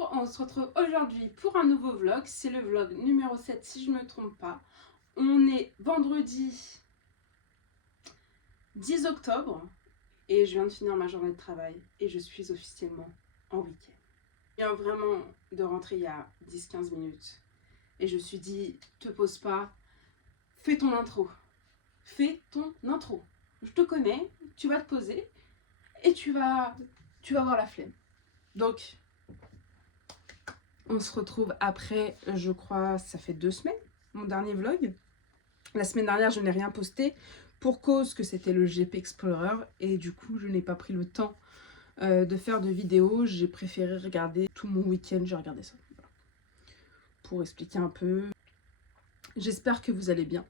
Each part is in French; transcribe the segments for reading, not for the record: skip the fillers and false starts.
Bonjour, on se retrouve aujourd'hui pour un nouveau vlog. C'est le vlog numéro 7 si je ne me trompe pas. On est vendredi 10 octobre et je viens de finir ma journée de travail et je suis officiellement en week-end. Je viens vraiment de rentrer il y a 10-15 minutes et je me suis dit, te pose pas, fais ton intro. Fais ton intro. Je te connais, tu vas te poser et tu vas avoir la flemme. Donc, on se retrouve après, je crois, ça fait 2 semaines, mon dernier vlog. La semaine dernière, je n'ai rien posté pour cause que c'était le GP Explorer et du coup, je n'ai pas pris le temps de faire de vidéos. J'ai préféré regarder tout mon week-end, j'ai regardé ça. Voilà. Pour expliquer un peu. J'espère que vous allez bien,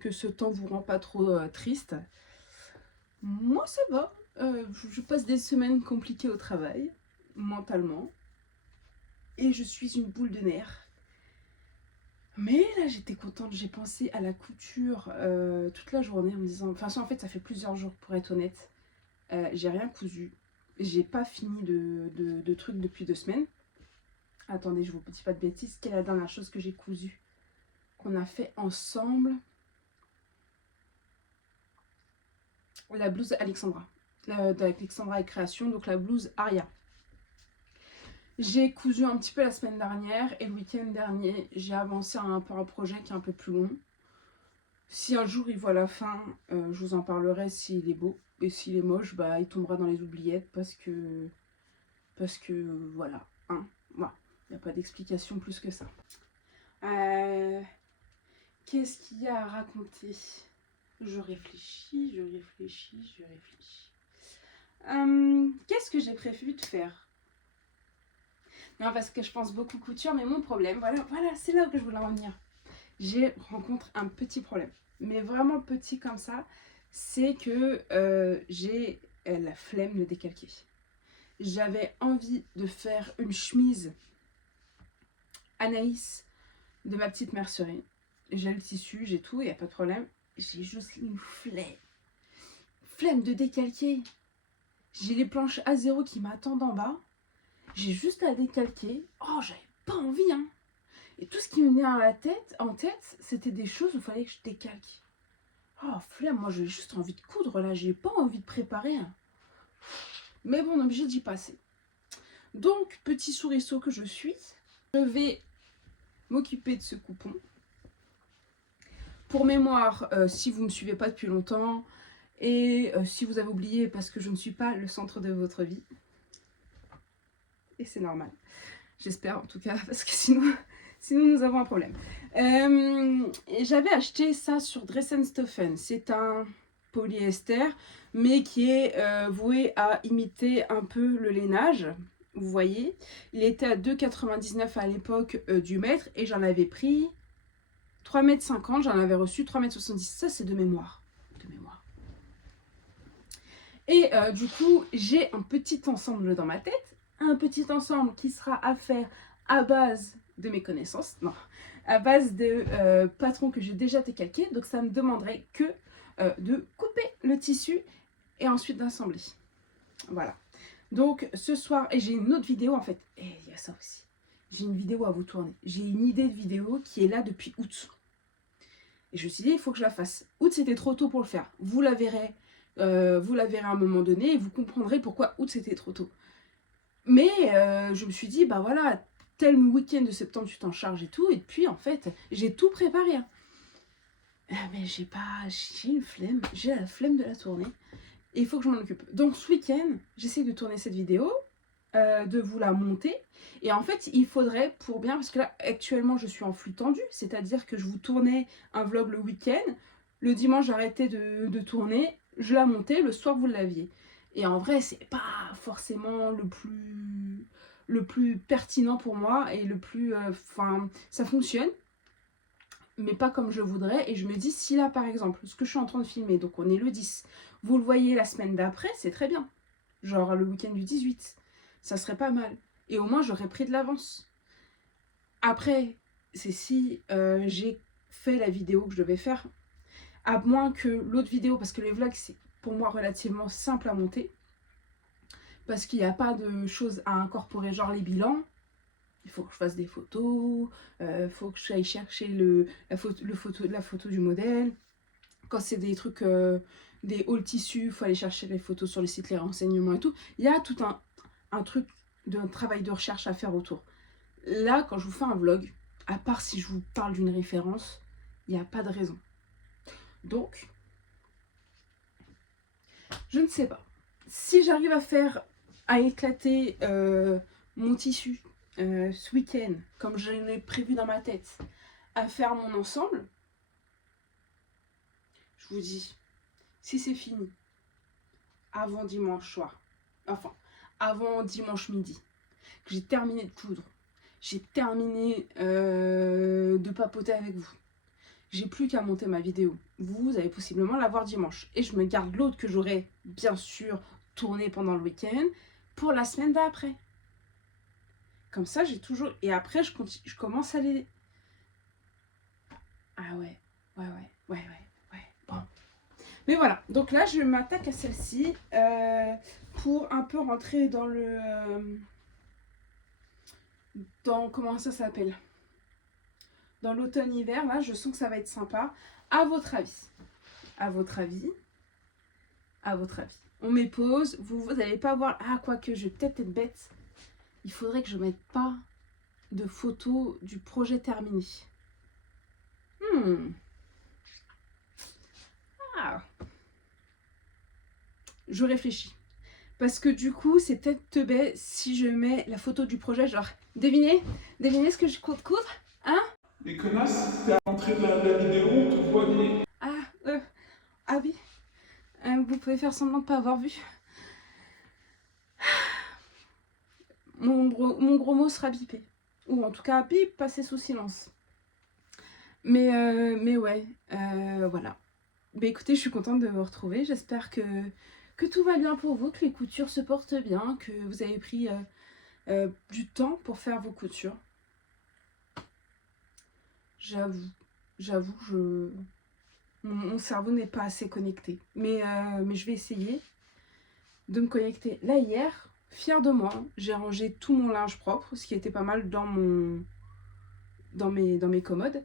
que ce temps vous rend pas trop triste. Moi, ça va. Je passe des semaines compliquées au travail, mentalement, et je suis une boule de nerfs. Mais là, j'étais contente, j'ai pensé à la couture toute la journée en me disant... Enfin, en fait, ça fait plusieurs jours, pour être honnête. J'ai rien cousu. J'ai pas fini de trucs depuis 2 semaines. Attendez, je vous dis pas de bêtises. Quelle est la dernière chose que j'ai cousue qu'on a fait ensemble? La blouse Alexandra. D'Alexandra et Création, donc la blouse Aria. J'ai cousu un petit peu la semaine dernière et le week-end dernier, j'ai avancé un peu un projet qui est un peu plus long. Si un jour il voit la fin, je vous en parlerai s'il est beau. Et s'il est moche, bah, il tombera dans les oubliettes parce que voilà. Hein, voilà. Il n'y a pas d'explication plus que ça. Qu'est-ce qu'il y a à raconter? Je réfléchis. Qu'est-ce que j'ai prévu de faire? Non, parce que je pense beaucoup couture, mais mon problème, voilà, c'est là que je voulais en venir. J'ai rencontré un petit problème, mais vraiment petit comme ça, c'est que j'ai la flemme de décalquer. J'avais envie de faire une chemise Anaïs de ma petite mercerie. J'ai le tissu, j'ai tout, il n'y a pas de problème. J'ai juste une flemme de décalquer. J'ai les planches A0 qui m'attendent en bas. J'ai juste à décalquer. Oh, j'avais pas envie, hein. Et tout ce qui me venait en tête, c'était des choses où il fallait que je décalque. Oh, flemme, moi j'ai juste envie de coudre là, j'ai pas envie de préparer. Hein. Mais bon, on est obligé d'y passer. Donc, petit souriceau que je suis, je vais m'occuper de ce coupon. Pour mémoire, si vous ne me suivez pas depuis longtemps, et si vous avez oublié parce que je ne suis pas le centre de votre vie, et c'est normal, j'espère en tout cas, parce que sinon nous avons un problème. J'avais acheté ça sur Dress & Stephen, c'est un polyester, mais qui est voué à imiter un peu le lainage. Vous voyez, il était à 2,99 à l'époque du mètre, et j'en avais pris 3,50 m, j'en avais reçu 3,70 m, ça c'est de mémoire. Et du coup, j'ai un petit ensemble dans ma tête, un petit ensemble qui sera à faire à base de mes connaissances, non, à base de patrons que j'ai déjà décalqués, donc ça me demanderait que de couper le tissu et ensuite d'assembler. Voilà. Donc ce soir, et j'ai une autre vidéo en fait, et il y a ça aussi, j'ai une vidéo à vous tourner, j'ai une idée de vidéo qui est là depuis août. Et je me suis dit, il faut que je la fasse. Août, c'était trop tôt pour le faire. Vous la verrez à un moment donné et vous comprendrez pourquoi août, c'était trop tôt. Mais je me suis dit, bah voilà, tel week-end de septembre, tu t'en charges et tout. Et puis, en fait, j'ai tout préparé. Hein. Mais j'ai une flemme. J'ai la flemme de la tourner. Et il faut que je m'en occupe. Donc, ce week-end, j'essaie de tourner cette vidéo, de vous la monter. Et en fait, il faudrait pour bien, parce que là, actuellement, je suis en flux tendu, c'est-à-dire que je vous tournais un vlog le week-end, le dimanche, j'arrêtais de tourner, je la montais, le soir, vous l'aviez. Et en vrai, c'est pas forcément le plus pertinent pour moi et le plus... Enfin, ça fonctionne, mais pas comme je voudrais. Et je me dis, si là, par exemple, ce que je suis en train de filmer, donc on est le 10, vous le voyez la semaine d'après, c'est très bien. Genre le week-end du 18. Ça serait pas mal. Et au moins, j'aurais pris de l'avance. Après, c'est si j'ai fait la vidéo que je devais faire. À moins que l'autre vidéo, parce que les vlogs, c'est pour moi relativement simple à monter. parce qu'il n'y a pas de choses à incorporer, genre les bilans. Il faut que je fasse des photos, faut que j'aille chercher la photo du modèle. Quand c'est des trucs, des hauts tissus, il faut aller chercher les photos sur le site, les renseignements et tout. Il y a tout un truc de travail de recherche à faire autour. Là, quand je vous fais un vlog, à part si je vous parle d'une référence, il n'y a pas de raison. Donc, je ne sais pas. Si j'arrive à éclater mon tissu ce week-end, comme je l'ai prévu dans ma tête, à faire mon ensemble, je vous dis, si c'est fini, avant dimanche soir, enfin, avant dimanche midi, que j'ai terminé de coudre, j'ai terminé de papoter avec vous, j'ai plus qu'à monter ma vidéo. Vous allez possiblement la voir dimanche. Et je me garde l'autre que j'aurai bien sûr tourné pendant le week-end pour la semaine d'après. Comme ça, j'ai toujours... Et après, je commence à les... Ah ouais. Bon. Mais voilà, donc là, je m'attaque à celle-ci pour un peu rentrer dans le... dans... Comment ça s'appelle? Dans l'automne-hiver, là, je sens que ça va être sympa. À votre avis? À votre avis? À votre avis? On met pause, vous n'allez pas voir... Ah, quoique, je vais peut-être être bête. Il faudrait que je mette pas de photos du projet terminé. Ah. Je réfléchis. Parce que du coup, c'est peut-être teubé si je mets la photo du projet, genre, devinez ce que je compte coudre, hein? Les connasses, t'es à l'entrée de la vidéo, on te voit les... Ah oui, vous pouvez faire semblant de ne pas avoir vu. Mon gros mot sera bipé. Ou en tout cas, bip, passé sous silence. Mais ouais, voilà. Bah écoutez, je suis contente de vous retrouver. J'espère que tout va bien pour vous, que les coutures se portent bien, que vous avez pris du temps pour faire vos coutures. J'avoue, mon cerveau n'est pas assez connecté. Mais je vais essayer de me connecter. Là, hier, fière de moi, j'ai rangé tout mon linge propre, ce qui était pas mal dans mes commodes.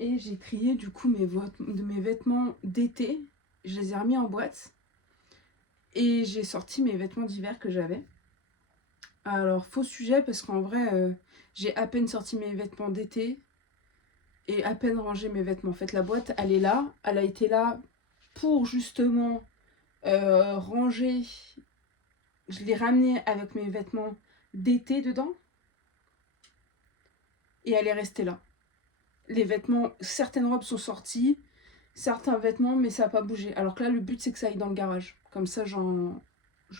Et j'ai trié du coup mes vêtements d'été. Je les ai remis en boîte. Et j'ai sorti mes vêtements d'hiver que j'avais. Alors, faux sujet, parce qu'en vrai, j'ai à peine sorti mes vêtements d'été et à peine rangé mes vêtements. En fait, la boîte, elle est là. Elle a été là pour justement ranger. Je l'ai ramenée avec mes vêtements d'été dedans. Et elle est restée là. Les vêtements, certaines robes sont sorties, certains vêtements, mais ça n'a pas bougé. Alors que là, le but, c'est que ça aille dans le garage. Comme ça, je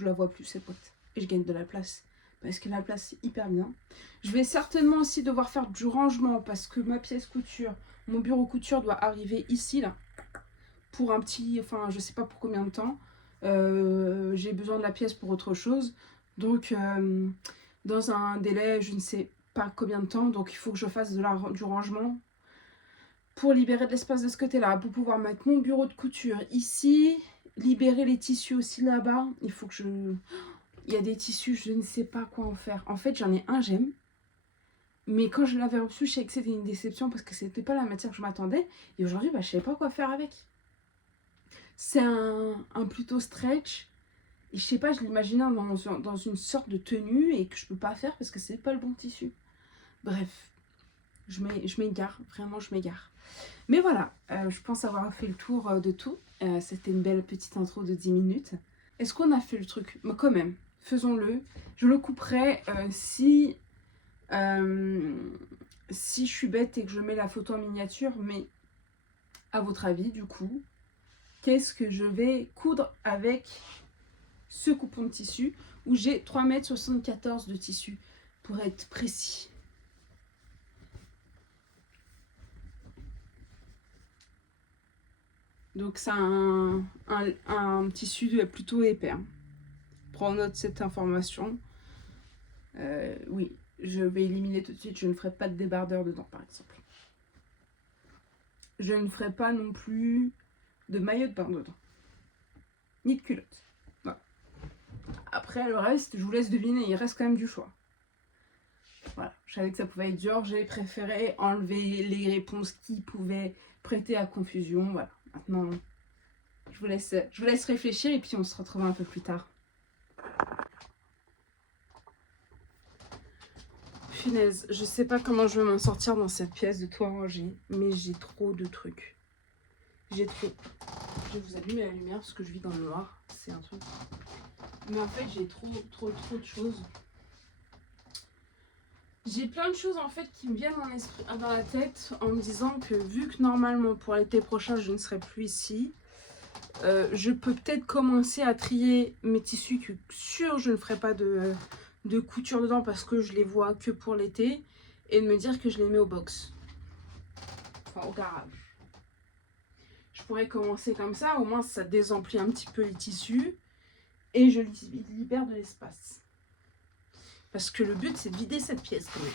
la vois plus, cette boîte. Et je gagne de la place. Parce que la place, c'est hyper bien. Je vais certainement aussi devoir faire du rangement, parce que ma pièce couture, mon bureau couture doit arriver ici, là. Pour un petit, enfin, je sais pas pour combien de temps. J'ai besoin de la pièce pour autre chose. Donc, dans un délai, je ne sais pas combien de temps. Donc, il faut que je fasse du rangement pour libérer de l'espace de ce côté-là, pour pouvoir mettre mon bureau de couture ici, libérer les tissus aussi là-bas. Il faut que je... Il y a des tissus, je ne sais pas quoi en faire. En fait, j'en ai un, j'aime. Mais quand je l'avais reçu, je savais que c'était une déception parce que c'était pas la matière que je m'attendais. Et aujourd'hui, je savais pas quoi faire avec. C'est un plutôt stretch. Et je sais pas, je l'imaginais dans une sorte de tenue et que je peux pas faire parce que c'est pas le bon tissu. Bref, je m'égare, vraiment je m'égare. Mais voilà, je pense avoir fait le tour de tout. C'était une belle petite intro de 10 minutes. Est-ce qu'on a fait le truc? Mais quand même, faisons-le. Je le couperai si je suis bête et que je mets la photo en miniature. Mais à votre avis, du coup, qu'est-ce que je vais coudre avec ce coupon de tissu où j'ai 3,74 m de tissu pour être précis? Donc c'est un tissu plutôt épais. Hein. Prends note de cette information. Oui, je vais éliminer tout de suite. Je ne ferai pas de débardeur dedans, par exemple. Je ne ferai pas non plus de maillot de bain dedans. Ni de culotte. Voilà. Après, le reste, je vous laisse deviner, il reste quand même du choix. Voilà, je savais que ça pouvait être dur, j'ai préféré enlever les réponses qui pouvaient prêter à confusion. Voilà, maintenant, je vous laisse réfléchir et puis on se retrouve un peu plus tard. Punaise, je sais pas comment je vais m'en sortir dans cette pièce de toit rangé, mais j'ai trop de trucs. J'ai trop. Je vais vous allumer la lumière parce que je vis dans le noir, c'est un truc. Mais en fait, j'ai trop de choses. J'ai plein de choses en fait qui me viennent dans la tête en me disant que vu que normalement pour l'été prochain je ne serai plus ici, je peux peut-être commencer à trier mes tissus que sûr je ne ferai pas de couture dedans parce que je les vois que pour l'été et de me dire que je les mets au box, enfin au garage. Je pourrais commencer comme ça, au moins ça désemplit un petit peu les tissus et je libère de l'espace. Parce que le but c'est de vider cette pièce quand même.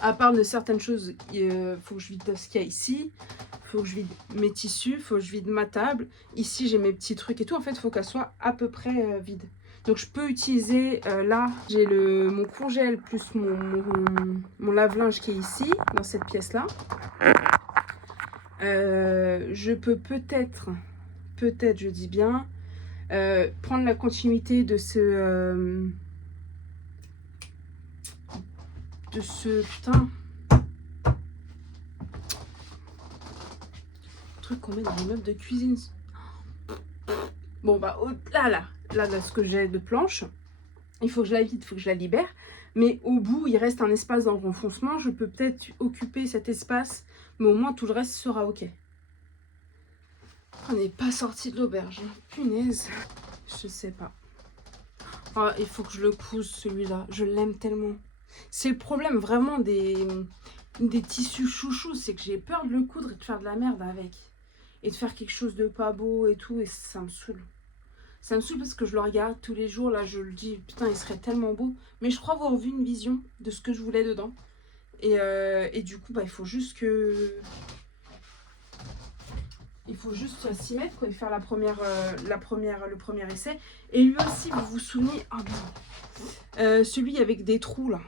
À part de certaines choses, il faut que je vide ce qu'il y a ici. Il faut que je vide mes tissus. Il faut que je vide ma table. Ici, j'ai mes petits trucs et tout. En fait, il faut qu'elle soit à peu près vide. Donc, je peux utiliser, là, j'ai mon congèle plus mon lave-linge qui est ici, dans cette pièce-là. Je peux peut-être, je dis bien, prendre la continuité de ce putain truc qu'on met dans les meubles de cuisine. Bon bah là ce que j'ai de planche, il faut que je la vide, il faut que je la libère, mais au bout il reste un espace dans le renfoncement, je peux peut-être occuper cet espace, mais au moins tout le reste sera ok. On n'est pas sorti de l'auberge, punaise, je sais pas. Oh, il faut que je le couse celui-là, je l'aime tellement. C'est le problème vraiment des tissus chouchous, c'est que j'ai peur de le coudre et de faire de la merde avec. Et de faire quelque chose de pas beau et tout, et ça me saoule. Ça me saoule parce que je le regarde tous les jours, là je le dis, putain il serait tellement beau. Mais je crois avoir vu une vision de ce que je voulais dedans. Et du coup, bah, il faut juste s'y mettre quoi, et faire le premier essai. Et lui aussi, vous vous souvenez, celui avec des trous là.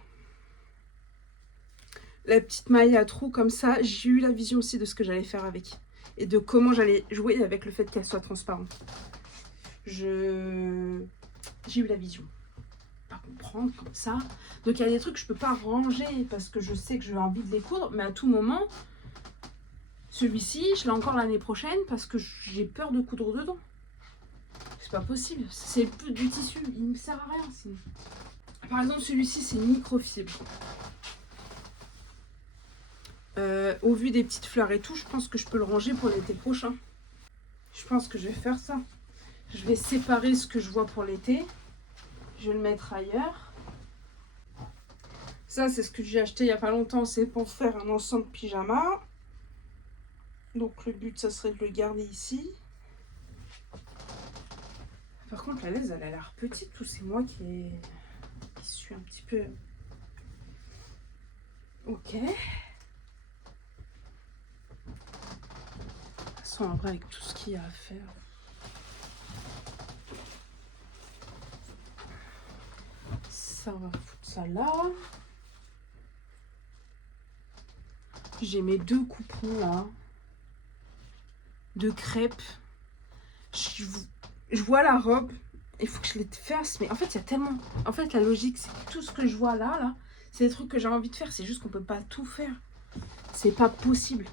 La petite maille à trous comme ça, j'ai eu la vision aussi de ce que j'allais faire avec. Et de comment j'allais jouer avec le fait qu'elle soit transparente. J'ai eu la vision. Pas comprendre comme ça. Donc il y a des trucs que je peux pas ranger parce que je sais que j'ai envie de les coudre, mais à tout moment, celui-ci, je l'ai encore l'année prochaine parce que j'ai peur de coudre dedans. C'est pas possible. C'est le plus du tissu, il me sert à rien sinon. Par exemple, celui-ci, c'est microfibre. Au vu des petites fleurs et tout, je pense que je peux le ranger pour l'été prochain. Je pense que je vais faire ça. Je vais séparer ce que je vois pour l'été. Je vais le mettre ailleurs. Ça, c'est ce que j'ai acheté il n'y a pas longtemps. C'est pour faire un ensemble pyjama. Donc le but, ça serait de le garder ici. Par contre, la laise, elle a l'air petite. Ou c'est moi qui suis un petit peu... Ok. En vrai avec tout ce qu'il y a à faire. Ça, on va foutre ça là. J'ai mes 2 coupons là. De crêpes. Je vois la robe. Il faut que je les fasse. Mais en fait, il y a tellement... En fait, la logique, c'est que tout ce que je vois là, c'est des trucs que j'ai envie de faire. C'est juste qu'on peut pas tout faire. C'est pas possible.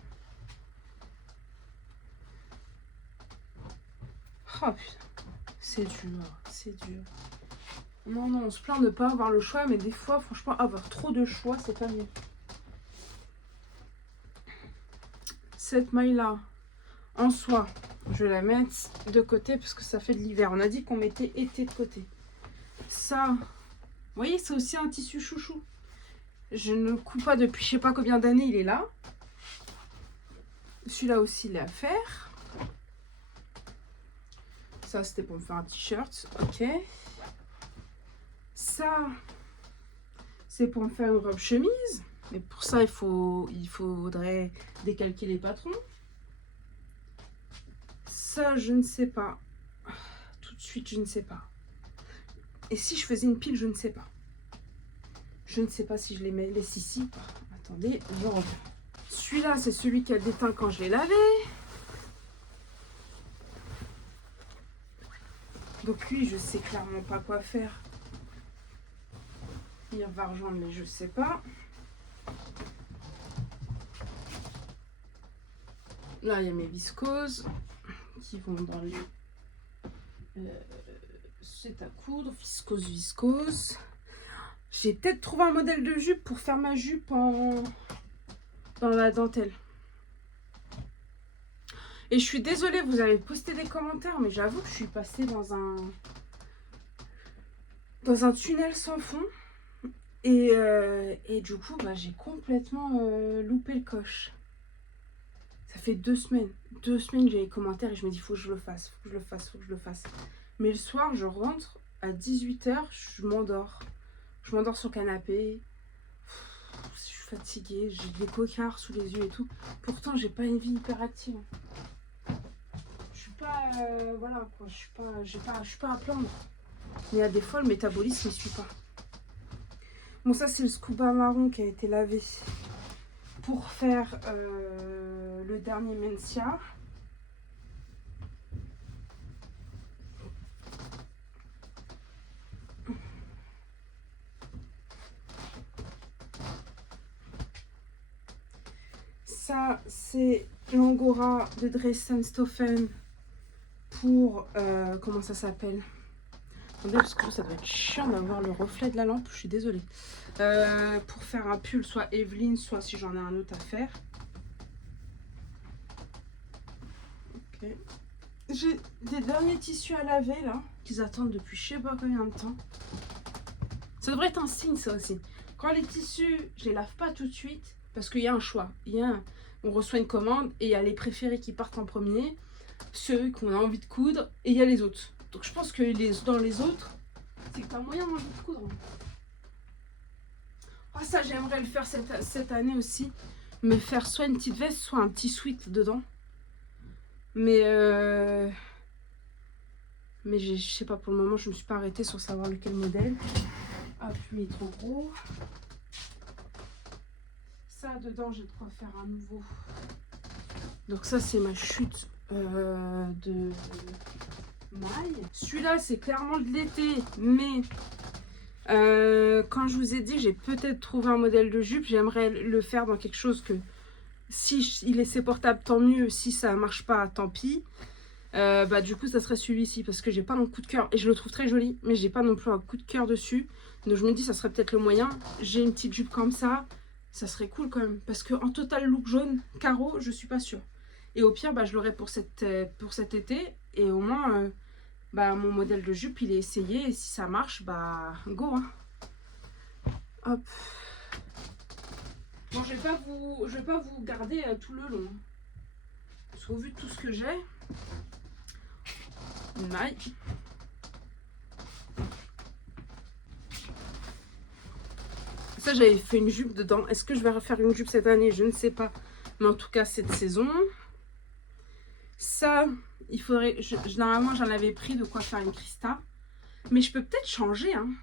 Oh putain, c'est dur. Non, on se plaint de ne pas avoir le choix, mais des fois, franchement, avoir trop de choix, c'est pas mieux. Cette maille-là, en soi, je vais la mettre de côté parce que ça fait de l'hiver. On a dit qu'on mettait été de côté. Ça, vous voyez, c'est aussi un tissu chouchou. Je ne le couds pas depuis je sais pas combien d'années, il est là. Celui-là aussi, il est à faire. Ça, c'était pour me faire un t-shirt. Ok. Ça, c'est pour me faire une robe chemise. Mais pour ça, il faudrait décalquer les patrons. Ça, je ne sais pas. Tout de suite, je ne sais pas. Et si je faisais une pile, je ne sais pas. Je ne sais pas si je les laisse ici. Attendez, je reviens. Celui-là, c'est celui qui a déteint quand je l'ai lavé. Donc lui, je sais clairement pas quoi faire. Il va rejoindre, mais je sais pas. Là, il y a mes viscoses qui vont dans les... c'est à coudre, viscose, viscose. J'ai peut-être trouvé un modèle de jupe pour faire ma jupe dans la dentelle. Et je suis désolée, vous avez posté des commentaires, mais j'avoue que je suis passée dans un tunnel sans fond. Et du coup, bah, j'ai complètement loupé le coche. Ça fait 2 semaines. 2 semaines que j'ai les commentaires et je me dis, faut que je le fasse, faut que je le fasse, faut que je le fasse. Mais le soir, je rentre à 18 h, je m'endors. Je m'endors sur le canapé. Je suis fatiguée, j'ai des cocards sous les yeux et tout. Pourtant, j'ai pas une vie hyper active. Je suis pas... voilà quoi, je suis pas à plaindre. Mais à des fois, le métabolisme, il suit pas. Bon, ça, c'est le scuba marron qui a été lavé pour faire le dernier Mencia. Ça, c'est l'Angora de Dresden-Stoffen pour... comment ça s'appelle? Attendez, parce que ça doit être chiant d'avoir le reflet de la lampe, je suis désolée. Pour faire un pull, soit Evelyne, soit si j'en ai un autre à faire. Ok. J'ai des derniers tissus à laver là, qu'ils attendent depuis je sais pas combien de temps. Ça devrait être un signe ça aussi. Quand les tissus, je les lave pas tout de suite, parce qu'il y a un choix. On reçoit une commande et il y a les préférés qui partent en premier, ceux qu'on a envie de coudre, et il y a les autres. Donc je pense que dans les autres, c'est que t'as moyen d'envie de coudre. Ah ça, j'aimerais le faire cette année aussi. Me faire soit une petite veste, soit un petit sweat dedans. Mais je sais pas, pour le moment, je me suis pas arrêtée sur savoir lequel modèle. Ah, puis il est trop gros. Ça, dedans, j'ai de quoi faire un nouveau. Donc ça, c'est ma chute de maille. Celui-là, c'est clairement de l'été, mais quand je vous ai dit, j'ai peut-être trouvé un modèle de jupe. J'aimerais le faire dans quelque chose que, si il est supportable, tant mieux. Si ça marche pas, tant pis. Bah du coup, ça serait celui-ci, parce que j'ai pas mon coup de cœur. Et je le trouve très joli, mais j'ai pas non plus un coup de cœur dessus. Donc je me dis, ça serait peut-être le moyen. J'ai une petite jupe comme ça. Ça serait cool quand même. Parce qu'en total look jaune, carreau, je suis pas sûre. Et au pire, bah, je l'aurai pour cet été. Et au moins, bah, mon modèle de jupe, il est essayé. Et si ça marche, bah, go. Hein. Hop. Bon, je vais pas vous garder tout le long. Parce qu'au vu de tout ce que j'ai, une maille. Ça, j'avais fait une jupe dedans. Est-ce que je vais refaire une jupe cette année? Je ne sais pas. Mais en tout cas, cette saison. Ça, il faudrait... Généralement, j'en avais pris de quoi faire une Christa. Mais je peux peut-être changer. Hein.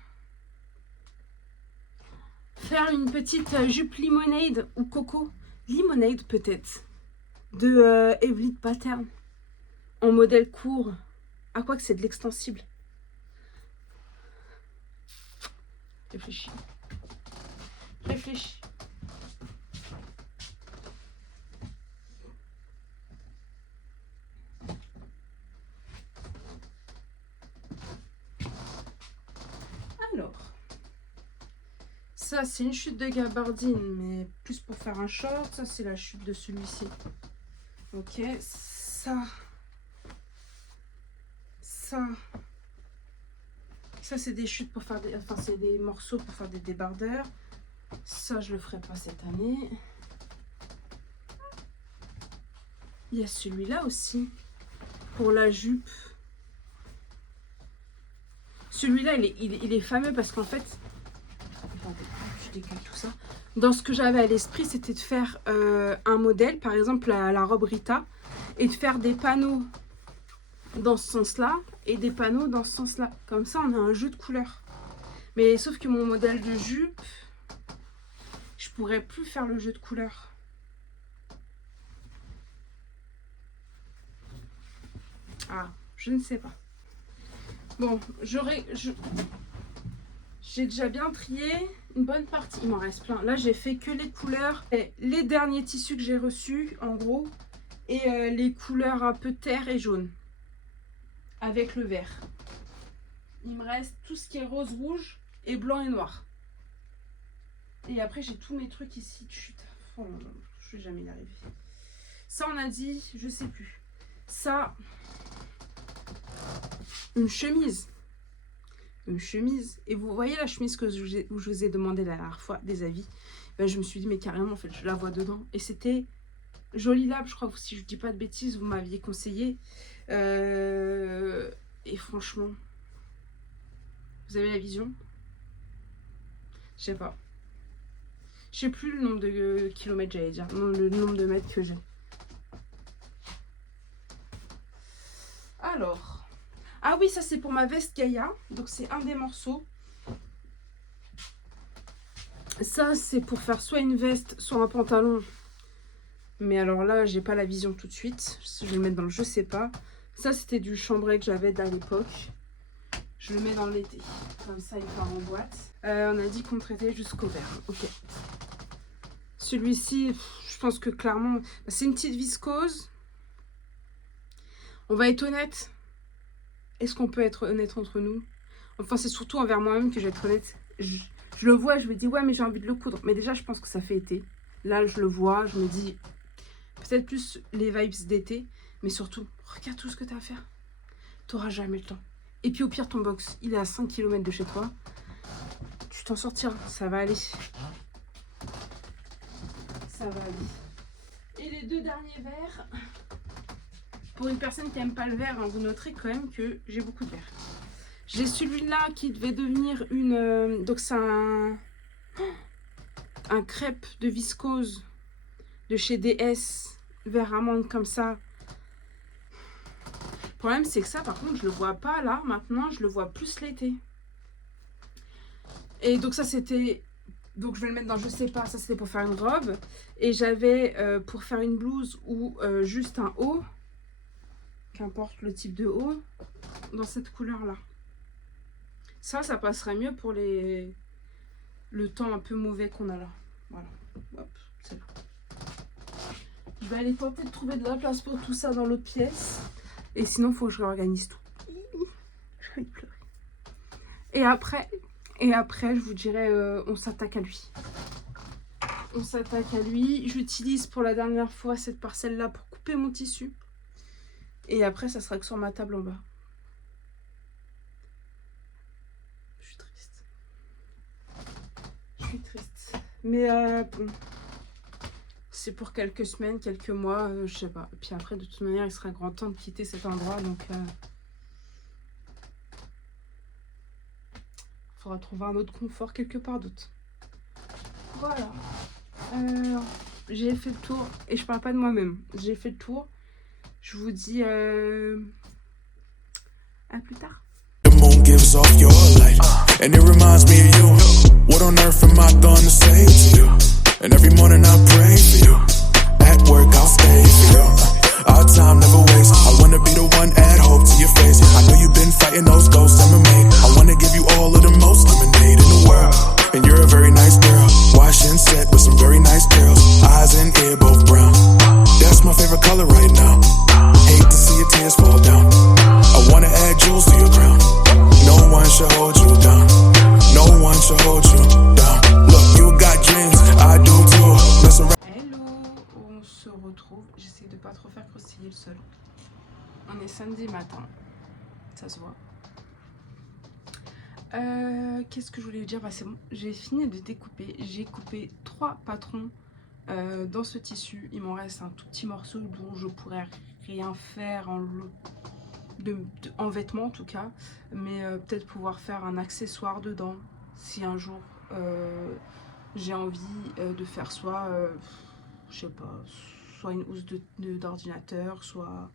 Faire une petite jupe limonade ou coco. Limonade, peut-être. De Evelyne Pattern. En modèle court. À quoi que c'est de l'extensible. Réfléchis. Réfléchis. Alors. Ça, c'est une chute de gabardine, mais plus pour faire un short. Ça, c'est la chute de celui-ci. Ok. Ça, c'est des chutes pour faire des... Enfin, c'est des morceaux pour faire des débardeurs. Ça, je le ferai pas cette année. Il y a celui-là aussi. Pour la jupe. Celui-là, il est fameux parce qu'en fait... Attendez, je décale tout ça. Dans ce que j'avais à l'esprit, c'était de faire un modèle, par exemple la robe Rita, et de faire des panneaux dans ce sens-là, et des panneaux dans ce sens-là. Comme ça, on a un jeu de couleurs. Mais sauf que mon modèle de jupe, je pourrais plus faire le jeu de couleurs. Ah, je ne sais pas. Bon, j'ai déjà bien trié une bonne partie. Il m'en reste plein. Là, j'ai fait que les couleurs. Et les derniers tissus que j'ai reçus, en gros. Et les couleurs un peu terre et jaune. Avec le vert. Il me reste tout ce qui est rose, rouge et blanc et noir. Et après, j'ai tous mes trucs ici. Chut. Oh non, non, je vais jamais y arriver. Ça, on a dit, je sais plus. Ça, une chemise. Une chemise. Et vous voyez la chemise que je vous ai demandé la dernière fois, des avis. Ben, je me suis dit, mais carrément, en fait, je la vois dedans. Et c'était Joli Lab, je crois, si je dis pas de bêtises, vous m'aviez conseillé. Et franchement, vous avez la vision? Je sais pas. Je sais plus le nombre de kilomètres, j'allais dire. Non, le nombre de mètres que j'ai. Alors. Ah oui, ça c'est pour ma veste Gaïa. Donc c'est un des morceaux. Ça c'est pour faire soit une veste, soit un pantalon. Mais alors là, j'ai pas la vision tout de suite. Je vais le mettre dans le je sais pas. Ça c'était du chambray que j'avais à l'époque. Je le mets dans l'été. Comme ça, il part en boîte. On a dit qu'on traitait jusqu'au vert. Ok. Celui-ci, je pense que clairement, c'est une petite viscose. On va être honnête. Est-ce qu'on peut être honnête entre nous? Enfin, c'est surtout envers moi-même que je vais être honnête. Je le vois, je me dis, ouais, mais j'ai envie de le coudre. Mais déjà, je pense que ça fait été. Là, je le vois, je me dis, peut-être plus les vibes d'été. Mais surtout, regarde tout ce que tu as à faire. Tu n'auras jamais le temps. Et puis au pire, ton box, il est à 5 km de chez toi. Tu t'en sortiras, ça va aller. Ça va aller. Et les deux derniers verres, pour une personne qui n'aime pas le vert, hein, vous noterez quand même que j'ai beaucoup de verre. J'ai celui-là qui devait devenir une... donc c'est un crêpe de viscose de chez DS, vert amande comme ça. Le problème c'est que ça par contre je le vois pas là, maintenant je le vois plus l'été. Et donc ça c'était... Donc je vais le mettre dans je sais pas, ça c'était pour faire une robe. Et j'avais pour faire une blouse ou juste un haut, qu'importe le type de haut, dans cette couleur là. Ça passerait mieux pour le temps un peu mauvais qu'on a là. Voilà, hop, c'est là. Je vais aller tenter de trouver de la place pour tout ça dans l'autre pièce. Et sinon il faut que je réorganise tout. Je vais pleurer. Et après, je vous dirai, on s'attaque à lui. On s'attaque à lui. J'utilise pour la dernière fois cette parcelle-là pour couper mon tissu. Et après, ça sera que sur ma table en bas. Je suis triste. Je suis triste. Mais bon. C'est pour quelques semaines, quelques mois, je sais pas. Et puis après, de toute manière, il sera grand temps de quitter cet endroit. Donc, faudra trouver un autre confort quelque part d'autre. Voilà. J'ai fait le tour. Et je parle pas de moi-même. J'ai fait le tour. Je vous dis à plus tard. The moon gives off your light, and it reminds me of you. What on earth am I gonna say to you? And every morning I pray for you. At work I'll stay for you. Our time never wastes. I wanna be the one add hope to your face. I know you've been fighting those ghosts MMA. I wanna give you all of the most lemonade in the world. And you're a very nice girl. Wash and set with some very nice girls. Eyes and ear both brown. That's my favorite color right now. Hate to see your tears fall down. I wanna add jewels to your crown. No one should hold you down. No one should hold you down. Look, you got dreams, I do too. Mess around. Hello, on se retrouve. J'essaie de pas trop faire croustiller le sol. On est samedi matin, ça se voit. Qu'est-ce que je voulais vous dire? Bah c'est bon, j'ai fini de découper. J'ai coupé 3 patrons dans ce tissu. Il m'en reste un tout petit morceau dont je pourrais rien faire en vêtements en tout cas, mais peut-être pouvoir faire un accessoire dedans si un jour j'ai envie de faire soit je sais pas, soit une housse d'ordinateur, soit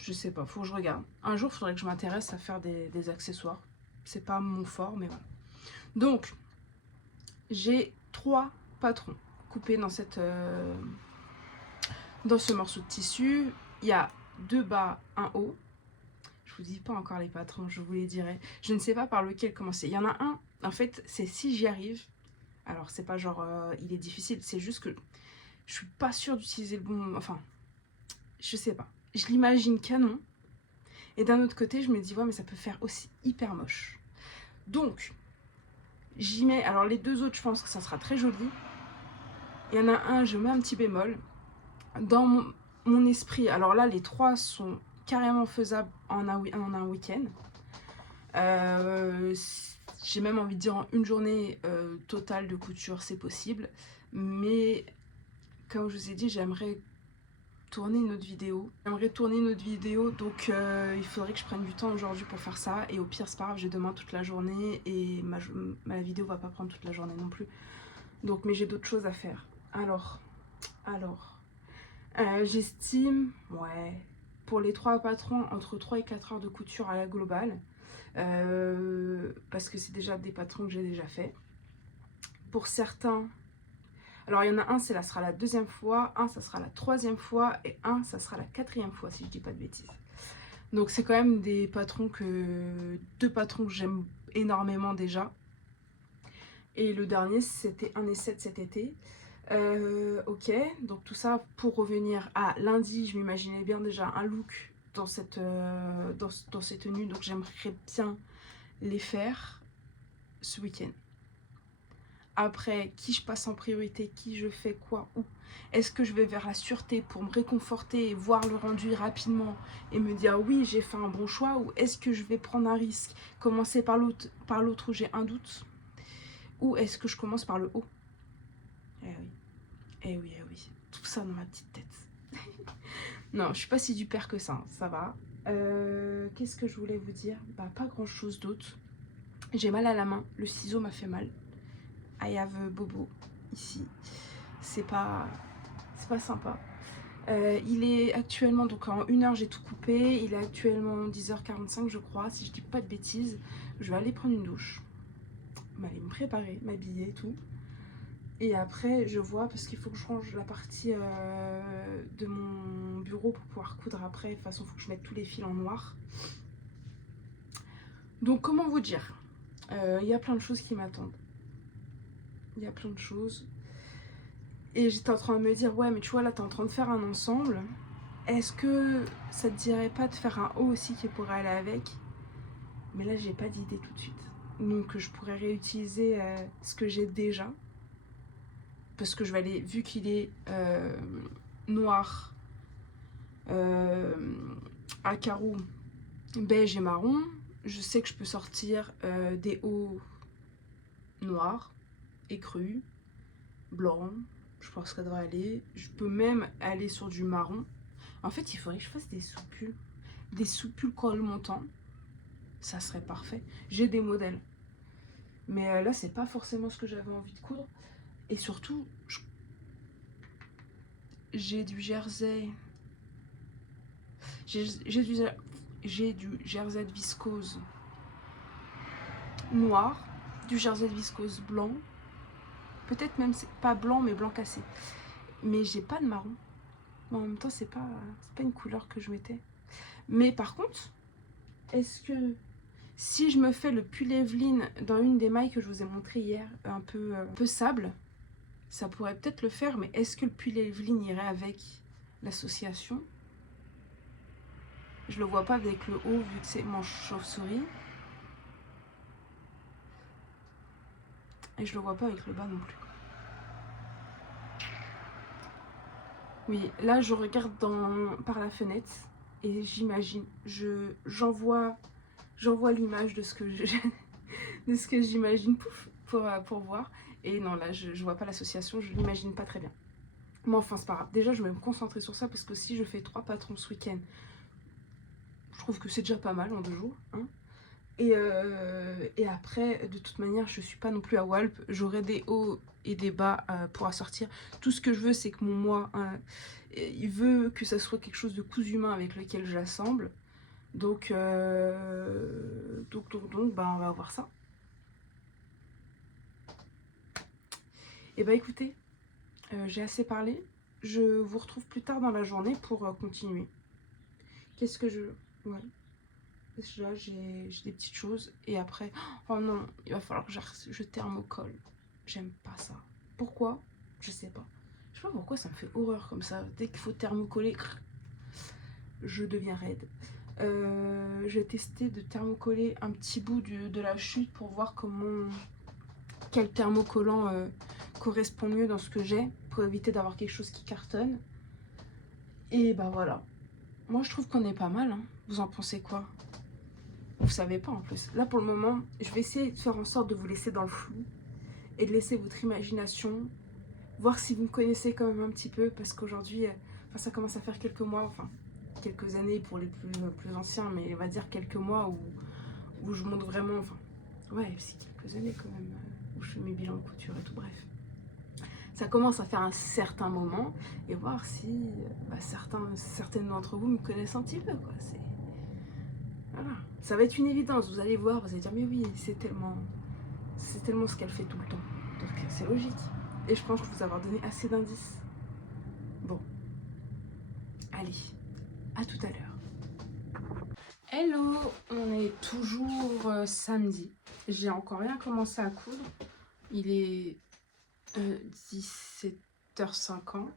je je sais pas, faut que je regarde. Un jour, il faudrait que je m'intéresse à faire des accessoires. C'est pas mon fort, mais voilà. Donc, j'ai 3 patrons coupés dans dans ce morceau de tissu. Il y a 2 bas, un haut. Je vous dis pas encore les patrons, je vous les dirai. Je ne sais pas par lequel commencer. Il y en a un, en fait, c'est si j'y arrive. Alors, c'est pas genre, il est difficile, c'est juste que je suis pas sûre d'utiliser le bon... Enfin, je sais pas. Je l'imagine canon. Et d'un autre côté, je me dis, ouais, mais ça peut faire aussi hyper moche. Donc, j'y mets... Alors, les 2 autres, je pense que ça sera très joli. Il y en a un, je mets un petit bémol. Dans mon esprit, alors là, les 3 sont carrément faisables en un week-end. J'ai même envie de dire en une journée totale de couture, c'est possible. Mais, comme je vous ai dit, j'aimerais tourner une autre vidéo. Donc il faudrait que je prenne du temps aujourd'hui pour faire ça. Et au pire, c'est pas grave, j'ai demain toute la journée et ma vidéo va pas prendre toute la journée non plus. Donc, mais j'ai d'autres choses à faire. Alors, j'estime, ouais, pour les 3 patrons, entre 3 et 4 heures de couture à la globale. Parce que c'est déjà des patrons que j'ai déjà fait. Pour certains, alors il y en a un, ça sera la 2e fois, un, ça sera la 3e fois, et un, ça sera la 4e fois, si je dis pas de bêtises. Donc c'est quand même des patrons 2 patrons que j'aime énormément déjà. Et le dernier, c'était un essai de cet été. Ok, donc tout ça pour revenir à lundi, je m'imaginais bien déjà un look dans ces tenues, donc j'aimerais bien les faire ce week-end. Après, qui je passe en priorité, qui je fais quoi, où. Est-ce que je vais vers la sûreté pour me réconforter et voir le rendu rapidement et me dire oui, j'ai fait un bon choix, ou est-ce que je vais prendre un risque, commencer par l'autre où j'ai un doute, ou est-ce que je commence par le haut? Eh oui, tout ça dans ma petite tête. Non, je suis pas si du père que ça, hein, ça va. Qu'est-ce que je voulais vous dire? Bah, pas grand chose d'autre. J'ai mal à la main, le ciseau m'a fait mal. I have a bobo ici. C'est pas sympa. Il est actuellement, donc en 1 heure j'ai tout coupé. Il est actuellement 10h45 je crois, si je dis pas de bêtises. Je vais aller prendre une douche. Aller me préparer, m'habiller et tout. Et après je vois, parce qu'il faut que je range la partie de mon bureau pour pouvoir coudre après. De toute façon il faut que je mette tous les fils en noir. Donc comment vous dire, il y a plein de choses qui m'attendent. Il y a plein de choses. Et j'étais en train de me dire, ouais mais tu vois là t'es en train de faire un ensemble. Est-ce que ça te dirait pas de faire un haut aussi qui pourrait aller avec? Mais là j'ai pas d'idée tout de suite. Donc je pourrais réutiliser ce que j'ai déjà. Parce que je vais aller, vu qu'il est noir à carreaux beige et marron, je sais que je peux sortir des hauts noirs, écrus, blancs, je pense que ça devrait aller. Je peux même aller sur du marron. En fait, il faudrait que je fasse des soupules col montant. Ça serait parfait. J'ai des modèles. Mais là, c'est pas forcément ce que j'avais envie de coudre. Et surtout, j'ai du jersey. J'ai du jersey de viscose noir, du jersey de viscose blanc. Peut-être même, c'est pas blanc, mais blanc cassé. Mais j'ai pas de marron. En même temps, c'est pas une couleur que je mettais. Mais par contre, est-ce que si je me fais le pull Evelyne dans une des mailles que je vous ai montré hier, un peu sable, ça pourrait peut-être le faire, mais est-ce que le pull Evelyne irait avec l'association? Je le vois pas avec le haut vu que c'est manche chauve-souris. Et je le vois pas avec le bas non plus. Oui, là je regarde par la fenêtre et j'imagine, j'envoie l'image de ce que j'imagine pour voir. Et non, là je vois pas l'association, je l'imagine pas très bien. Mais enfin c'est pas grave, déjà je vais me concentrer sur ça parce que si je fais 3 patrons ce week-end, je trouve que c'est déjà pas mal en 2 jours, hein. Et après, de toute manière, je suis pas non plus à Walp. J'aurai des hauts et des bas pour assortir. Tout ce que je veux, c'est que mon moi, il veut que ça soit quelque chose de cousu main avec lequel je l'assemble. Donc, bah, on va voir ça. Et bah écoutez, j'ai assez parlé. Je vous retrouve plus tard dans la journée pour continuer. Qu'est-ce que je... Ouais. Là, j'ai des petites choses. Et après... Oh non, il va falloir que je thermocole. J'aime pas ça. Pourquoi? Je sais pas. Je sais pas pourquoi ça me fait horreur comme ça. Dès qu'il faut thermocoller, je deviens raide. Je vais tester de thermocoller un petit bout de la chute pour voir quel thermocollant correspond mieux dans ce que j'ai, pour éviter d'avoir quelque chose qui cartonne. Et bah voilà. Moi je trouve qu'on est pas mal, hein. Vous en pensez quoi? Vous savez pas en plus. Là pour le moment, je vais essayer de faire en sorte de vous laisser dans le flou et de laisser votre imagination, voir si vous me connaissez quand même un petit peu, parce qu'aujourd'hui, ça commence à faire quelques mois, enfin quelques années pour les plus anciens, mais on va dire quelques mois où je monte vraiment, enfin ouais, c'est quelques années quand même, où je fais mes bilans de couture et tout, bref. Ça commence à faire un certain moment, et voir si certaines d'entre vous me connaissent un petit peu, quoi. Voilà. Ça va être une évidence, vous allez voir, vous allez dire, mais oui, c'est tellement ce qu'elle fait tout le temps. Donc c'est logique. Et je pense vous avoir donné assez d'indices. Bon. Allez, à tout à l'heure. Hello, on est toujours samedi. J'ai encore rien commencé à coudre. Il est 17h50.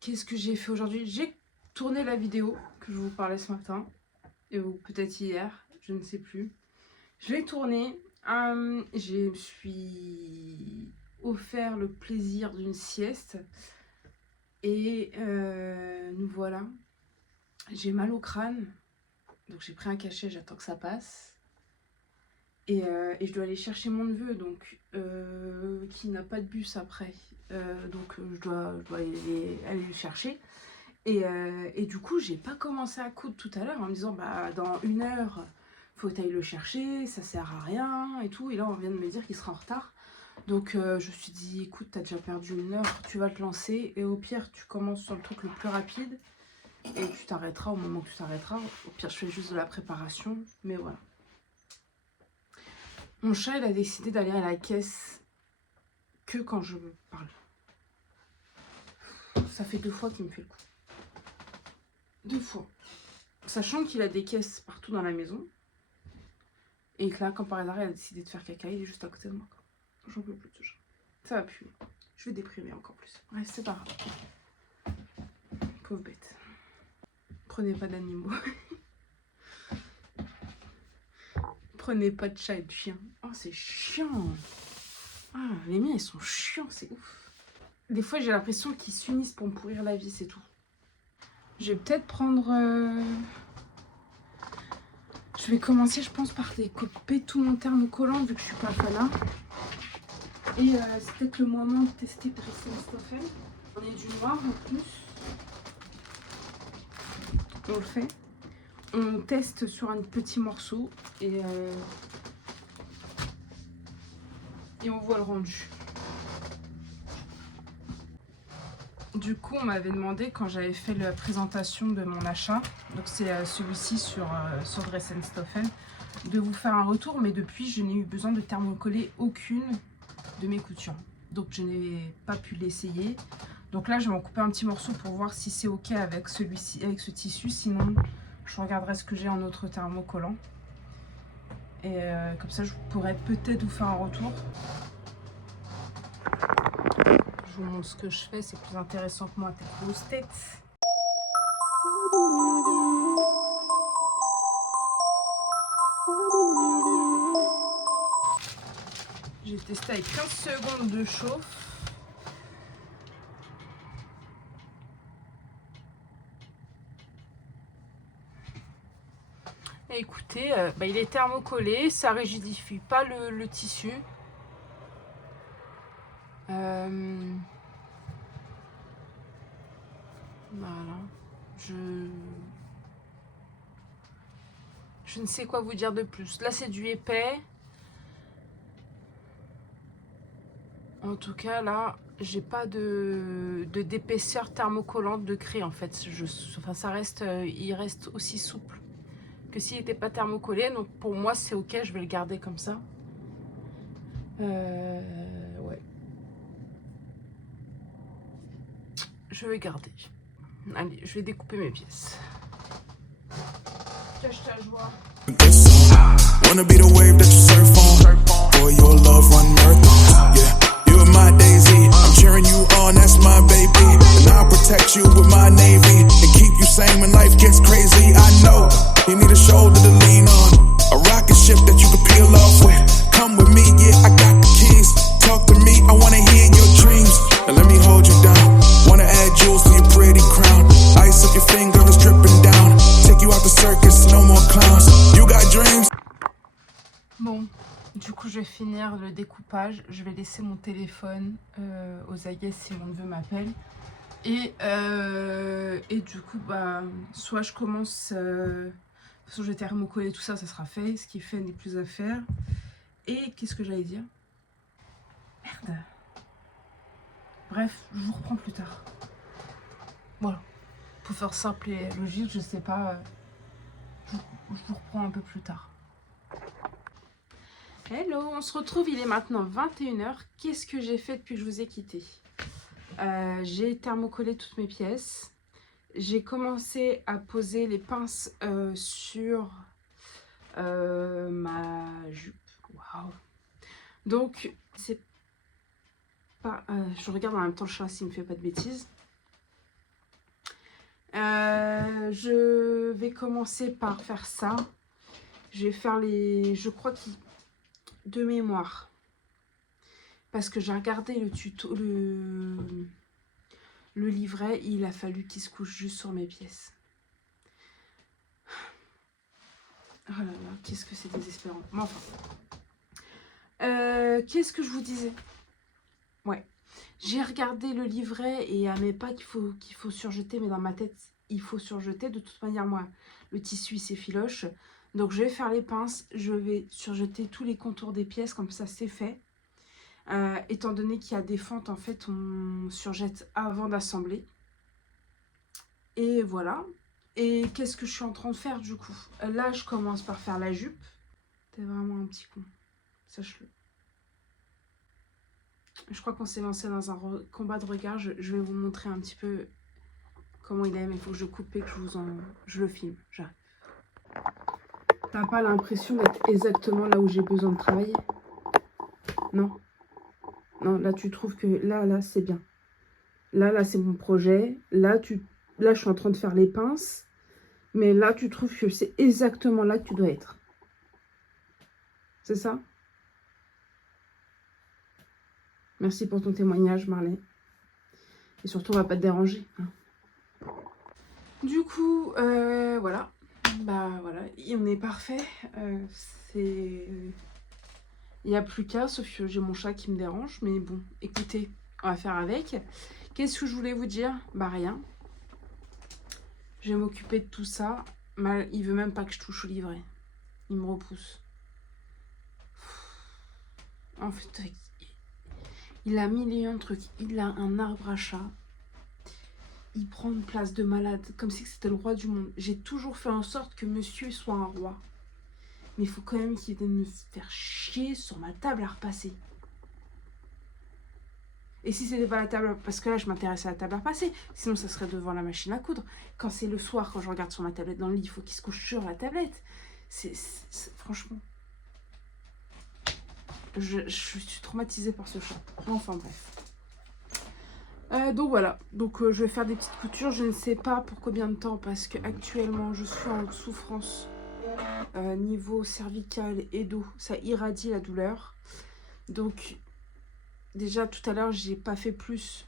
Qu'est-ce que j'ai fait aujourd'hui? J'ai tourné la vidéo que je vous parlais ce matin. Ou peut-être hier, je ne sais plus. Je l'ai tournée. Je me suis offert le plaisir d'une sieste. Et nous voilà. J'ai mal au crâne. Donc j'ai pris un cachet, j'attends que ça passe. Et je dois aller chercher mon neveu, donc qui n'a pas de bus après. Donc je dois aller le chercher. Et du coup, j'ai pas commencé à coudre tout à l'heure en me disant, bah dans 1 heure, faut que tu ailles le chercher, ça sert à rien et tout. Et là, on vient de me dire qu'il sera en retard. Donc je me suis dit, écoute, t'as déjà perdu 1 heure, tu vas te lancer. Et au pire, tu commences sur le truc le plus rapide. Et tu t'arrêteras au moment où tu t'arrêteras. Au pire, je fais juste de la préparation. Mais voilà. Mon chat, il a décidé d'aller à la caisse que quand je parle. Ça fait 2 fois qu'il me fait le coup. 2 fois. Sachant qu'il a des caisses partout dans la maison. Et que là, quand par hasard, il a décidé de faire caca, il est juste à côté de moi. J'en peux plus de ce chat. Ça va plus. Je vais déprimer encore plus. Bref, c'est pas grave. Pauvre bête. Prenez pas d'animaux. Prenez pas de chat et de chien. Oh, c'est chiant. Ah, les miens, ils sont chiants, c'est ouf. Des fois, j'ai l'impression qu'ils s'unissent pour me pourrir la vie, c'est tout. Je vais peut-être prendre... Je vais commencer, je pense, par découper tout mon thermocollant, vu que je suis pas fan. Et c'est peut-être le moment de tester Dressing Stoffen. On est du noir en plus. On le fait. On teste sur un petit morceau et on voit le rendu. Du coup, on m'avait demandé quand j'avais fait la présentation de mon achat, donc c'est celui-ci sur Dressing Stoffen, de vous faire un retour, mais depuis je n'ai eu besoin de thermocoller aucune de mes coutures. Donc je n'ai pas pu l'essayer. Donc là je vais en couper un petit morceau pour voir si c'est ok avec celui-ci, avec ce tissu, sinon je regarderai ce que j'ai en autre thermocollant. Et comme ça je pourrais peut-être vous faire un retour. Je vous montre ce que je fais, c'est plus intéressant que moi, tes grosses têtes. J'ai testé avec 15 secondes de chauffe. Et écoutez, il est thermocollé, ça rigidifie pas le tissu. Voilà, je Je ne sais quoi vous dire de plus. Là, c'est du épais. En tout cas, là, j'ai pas d'épaisseur thermocollante de craie, en fait. Enfin, ça reste, il reste aussi souple que s'il n'était pas thermocollé. Donc, pour moi, c'est OK. Je vais le garder comme ça. Ouais. Je vais garder. Allez, je vais découper mes pièces. Cache ta joie. Wanna be the wave that you surf on. For your love run marathons. Yeah, you're my daisy. I'm cheering you on, that's my baby. And I'll protect you with my navy. And keep you sane when life gets crazy. I know you need a shoulder to lean on. A rocket ship that you can peel off with. Come with me, yeah, I got the keys. Talk to me, I wanna hear your dreams. And let me hold you down. Wanna add jewels to your pretty crown. Ice up your finger, it's dripping down. Take you out the circus, no more clowns. You got dreams. Bon, du coup, je vais finir le découpage. Je vais laisser mon téléphone aux aguets si mon neveu m'appelle. Et du coup, bah, soit je commence... de toute façon, je vais thermocoller tout ça, ça sera fait. Ce qui est fait n'est plus à faire. Et qu'est-ce que j'allais dire? Merde. Bref, je vous reprends plus tard. Voilà. Pour faire simple et logique, je sais pas. Je vous reprends un peu plus tard. Hello, on se retrouve, il est maintenant 21h. Qu'est-ce que j'ai fait depuis que je vous ai quitté? J'ai thermocollé toutes mes pièces. J'ai commencé à poser les pinces sur ma jupe. Waouh! Donc, c'est pas... je regarde en même temps le chat s'il me fait pas de bêtises. Je vais commencer par faire ça. Je vais faire les... Je crois qu'il... de mémoire. Parce que j'ai regardé le tuto, le livret, il a fallu qu'il se couche juste sur mes pièces. Oh là là, qu'est-ce que c'est désespérant. Mais enfin. Qu'est-ce que je vous disais? Ouais. J'ai regardé le livret et à mes pas qu'il faut surjeter, mais dans ma tête, il faut surjeter. De toute manière, moi, le tissu, il s'effiloche. Donc, je vais faire les pinces. Je vais surjeter tous les contours des pièces. Comme ça, c'est fait. Étant donné qu'il y a des fentes, en fait, on surjette avant d'assembler. Et voilà. Et qu'est-ce que je suis en train de faire, du coup? Là, je commence par faire la jupe. T'es vraiment un petit con. Sache-le. Je crois qu'on s'est lancé dans un combat de regard. Je vais vous montrer un petit peu comment il est. Mais il faut que je coupe et que je le filme. J'arrive. T'as pas l'impression d'être exactement là où j'ai besoin de travailler? Non. Non, là, tu trouves que... Là, c'est bien. Là, c'est mon projet. Là, je suis en train de faire les pinces. Mais là, tu trouves que c'est exactement là que tu dois être. C'est ça? Merci pour ton témoignage, Marley. Et surtout, on va pas te déranger. Hein. Du coup, voilà. Bah, voilà. On est parfait. Il n'y a plus qu'à, sauf que j'ai mon chat qui me dérange. Mais bon, écoutez, on va faire avec. Qu'est-ce que je voulais vous dire? Bah, rien. Je vais m'occuper de tout ça. Il veut même pas que je touche au livret. Il me repousse. En fait, il a mille et un trucs. Il a un arbre à chat. Il prend une place de malade, comme si c'était le roi du monde. J'ai toujours fait en sorte que monsieur soit un roi. Mais il faut quand même qu'il vienne me faire chier sur ma table à repasser. Et si c'était pas la table, parce que là je m'intéresse à la table à repasser, sinon ça serait devant la machine à coudre. Quand c'est le soir, quand je regarde sur ma tablette dans le lit, il faut qu'il se couche sur la tablette. Franchement... Je suis traumatisée par ce chat. Enfin bref. Donc voilà. Donc je vais faire des petites coutures. Je ne sais pas pour combien de temps parce que actuellement je suis en souffrance niveau cervical et dos. Ça irradie la douleur. Donc déjà tout à l'heure j'ai pas fait plus.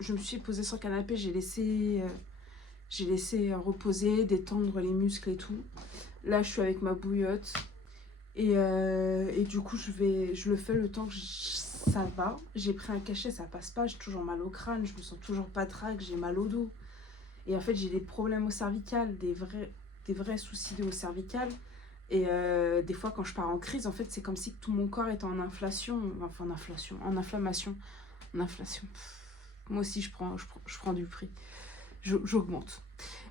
Je me suis posée sur le canapé. J'ai laissé reposer, détendre les muscles et tout. Là je suis avec ma bouillotte. Et du coup, je le fais le temps que ça va. J'ai pris un cachet, ça passe pas. J'ai toujours mal au crâne, je me sens toujours pas traque, j'ai mal au dos. Et en fait, j'ai des problèmes au cervical, des vrais soucis au cervical. Et des fois, quand je pars en crise, en fait, c'est comme si tout mon corps était en inflation. Enfin, en inflammation. En inflation. Moi aussi, je prends du prix. J'augmente.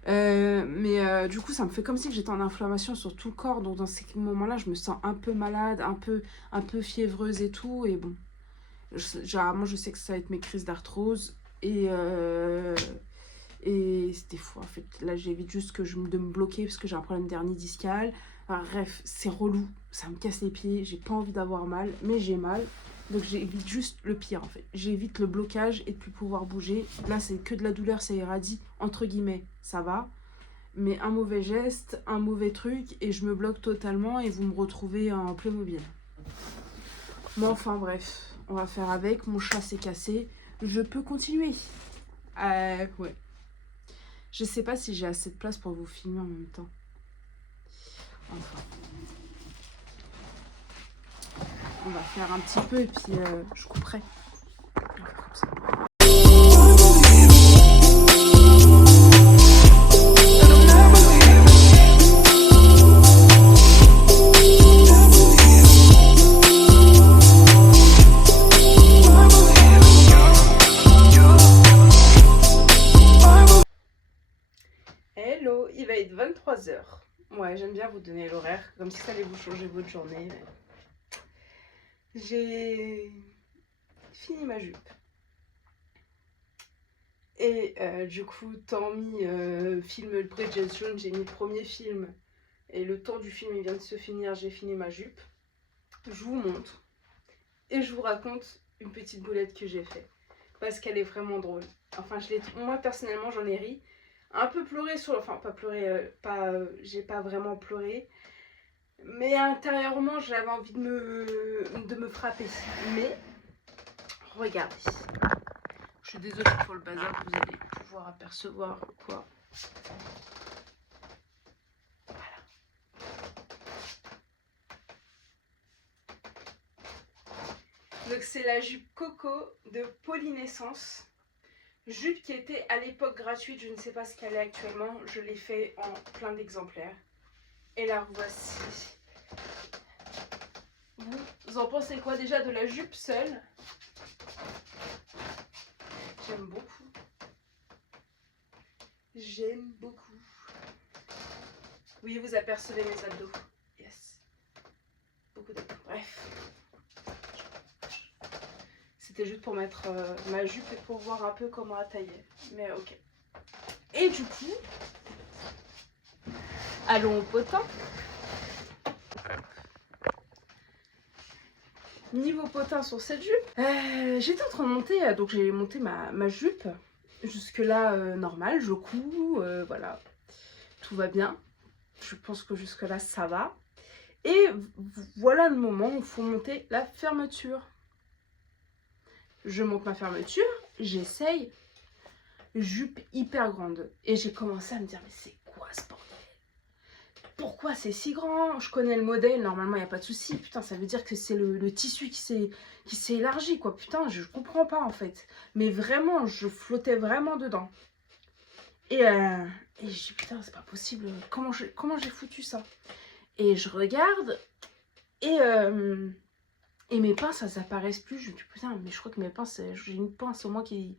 Du coup, ça me fait comme si j'étais en inflammation sur tout le corps. Donc, dans ces moments-là, je me sens un peu malade, un peu fiévreuse et tout. Et bon, généralement, je sais que ça va être mes crises d'arthrose. Et c'était fou. En fait, là, j'évite juste de me bloquer parce que j'ai un problème d'hernie discale. Enfin, bref, c'est relou. Ça me casse les pieds. J'ai pas envie d'avoir mal, mais j'ai mal. Donc j'évite juste le pire en fait. J'évite le blocage et de plus pouvoir bouger. Là c'est que de la douleur, ça irradie. Entre guillemets, ça va. Mais un mauvais geste, un mauvais truc et je me bloque totalement et vous me retrouvez en Playmobil. Mais enfin bref, on va faire avec. Mon chat s'est cassé. Je peux continuer. Ouais. Je sais pas si j'ai assez de place pour vous filmer en même temps. Enfin. On va faire un petit peu et puis je couperai. Hello, il va être 23h. Ouais, j'aime bien vous donner l'horaire, comme si ça allait vous changer votre journée. J'ai fini ma jupe. Et du coup, film Bridget Jones, j'ai mis le premier film. Et le temps du film il vient de se finir, j'ai fini ma jupe. Je vous montre. Et je vous raconte une petite boulette que j'ai fait. Parce qu'elle est vraiment drôle. Enfin, moi personnellement, j'en ai ri. Un peu pleuré enfin pas pleuré, j'ai pas vraiment pleuré. Mais intérieurement, j'avais envie de me frapper. Mais, regardez. Je suis désolée pour le bazar, vous allez pouvoir apercevoir quoi. Voilà. Donc c'est la jupe Coco de Polynessence. Jupe qui était à l'époque gratuite, je ne sais pas ce qu'elle est actuellement. Je l'ai fait en plein d'exemplaires. Et la voici. Vous en pensez quoi déjà de la jupe seule? J'aime beaucoup. J'aime beaucoup. Oui, vous apercevez mes abdos. Yes. Beaucoup d'abdos. Bref. C'était juste pour mettre ma jupe et pour voir un peu comment elle taillait. Mais ok. Et du coup, allons au potin. Niveau potin sur cette jupe, j'étais en train de monter, donc j'ai monté ma jupe. Jusque là, normal, je couds, voilà. Tout va bien. Je pense que jusque là, ça va. Et voilà le moment où il faut monter la fermeture. Je monte ma fermeture, j'essaye. Jupe hyper grande. Et j'ai commencé à me dire, mais c'est quoi ce bordel? Pourquoi c'est si grand? Je connais le modèle, normalement il n'y a pas de souci. Putain, ça veut dire que c'est le tissu qui s'est élargi, quoi. Putain, je comprends pas en fait. Mais vraiment, je flottais vraiment dedans. Et je dis, putain, c'est pas possible. Comment j'ai foutu ça? Et je regarde, et mes pinces, elles apparaissent plus. Je me dis, putain, mais je crois que mes pinces, j'ai une pince au moins qui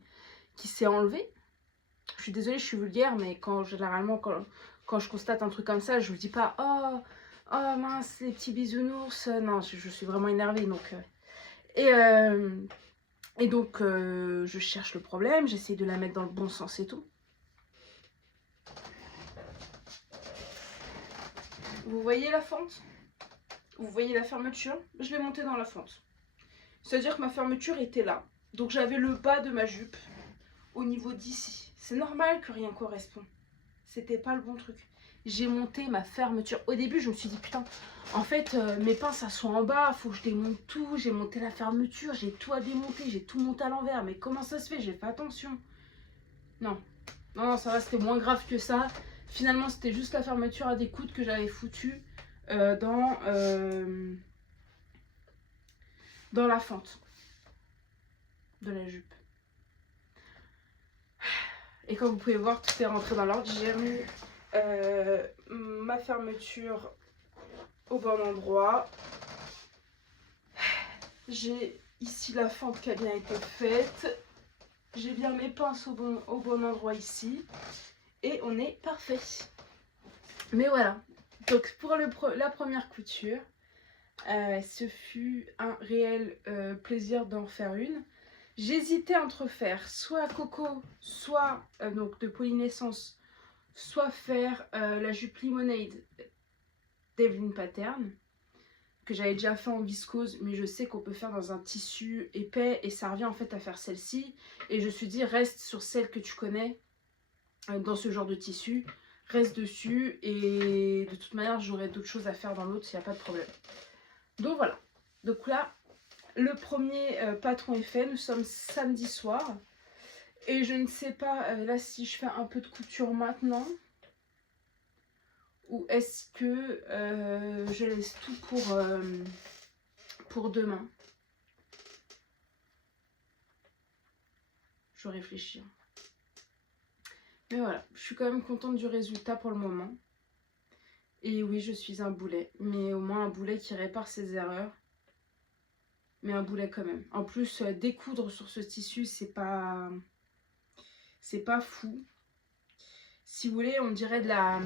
s'est enlevée. Je suis désolée, je suis vulgaire, mais généralement, quand je constate un truc comme ça, je vous dis pas, oh mince, les petits bisounours. Non, je suis vraiment énervée. Donc, donc, je cherche le problème, j'essaie de la mettre dans le bon sens et tout. Vous voyez la fente? Vous voyez la fermeture? Je l'ai montée dans la fente. C'est-à-dire que ma fermeture était là. Donc j'avais le bas de ma jupe au niveau d'ici. C'est normal que rien correspond. C'était pas le bon truc. J'ai monté ma fermeture. Au début, je me suis dit, putain, en fait, mes pinces, elles sont en bas, faut que je démonte tout. J'ai monté la fermeture, j'ai tout à démonter, j'ai tout monté à l'envers. Mais comment ça se fait? J'ai fait attention. Non, ça va, c'était moins grave que ça. Finalement, c'était juste la fermeture à des coudes que j'avais foutu dans la fente de la jupe. Et comme vous pouvez voir, tout est rentré dans l'ordre. J'ai remis ma fermeture au bon endroit. J'ai ici la fente qui a bien été faite. J'ai bien mes pinces au bon endroit ici. Et on est parfait. Mais voilà. Donc pour la première couture, ce fut un réel plaisir d'en faire une. J'hésitais entre faire soit Coco, soit donc de Polynessence, soit faire la jupe Lemonade d'Evelyn Pattern, que j'avais déjà fait en viscose, mais je sais qu'on peut faire dans un tissu épais et ça revient en fait à faire celle-ci. Et je me suis dit, reste sur celle que tu connais dans ce genre de tissu, reste dessus et de toute manière j'aurai d'autres choses à faire dans l'autre, il n'y a pas de problème. Donc voilà, donc là le premier patron est fait, nous sommes samedi soir et je ne sais pas là si je fais un peu de couture maintenant ou est-ce que je laisse tout pour demain. Je réfléchis. Mais voilà, je suis quand même contente du résultat pour le moment. Et oui, je suis un boulet, mais au moins un boulet qui répare ses erreurs. Mais un boulet quand même. En plus, découdre sur ce tissu, c'est pas fou. Si vous voulez, on dirait de la...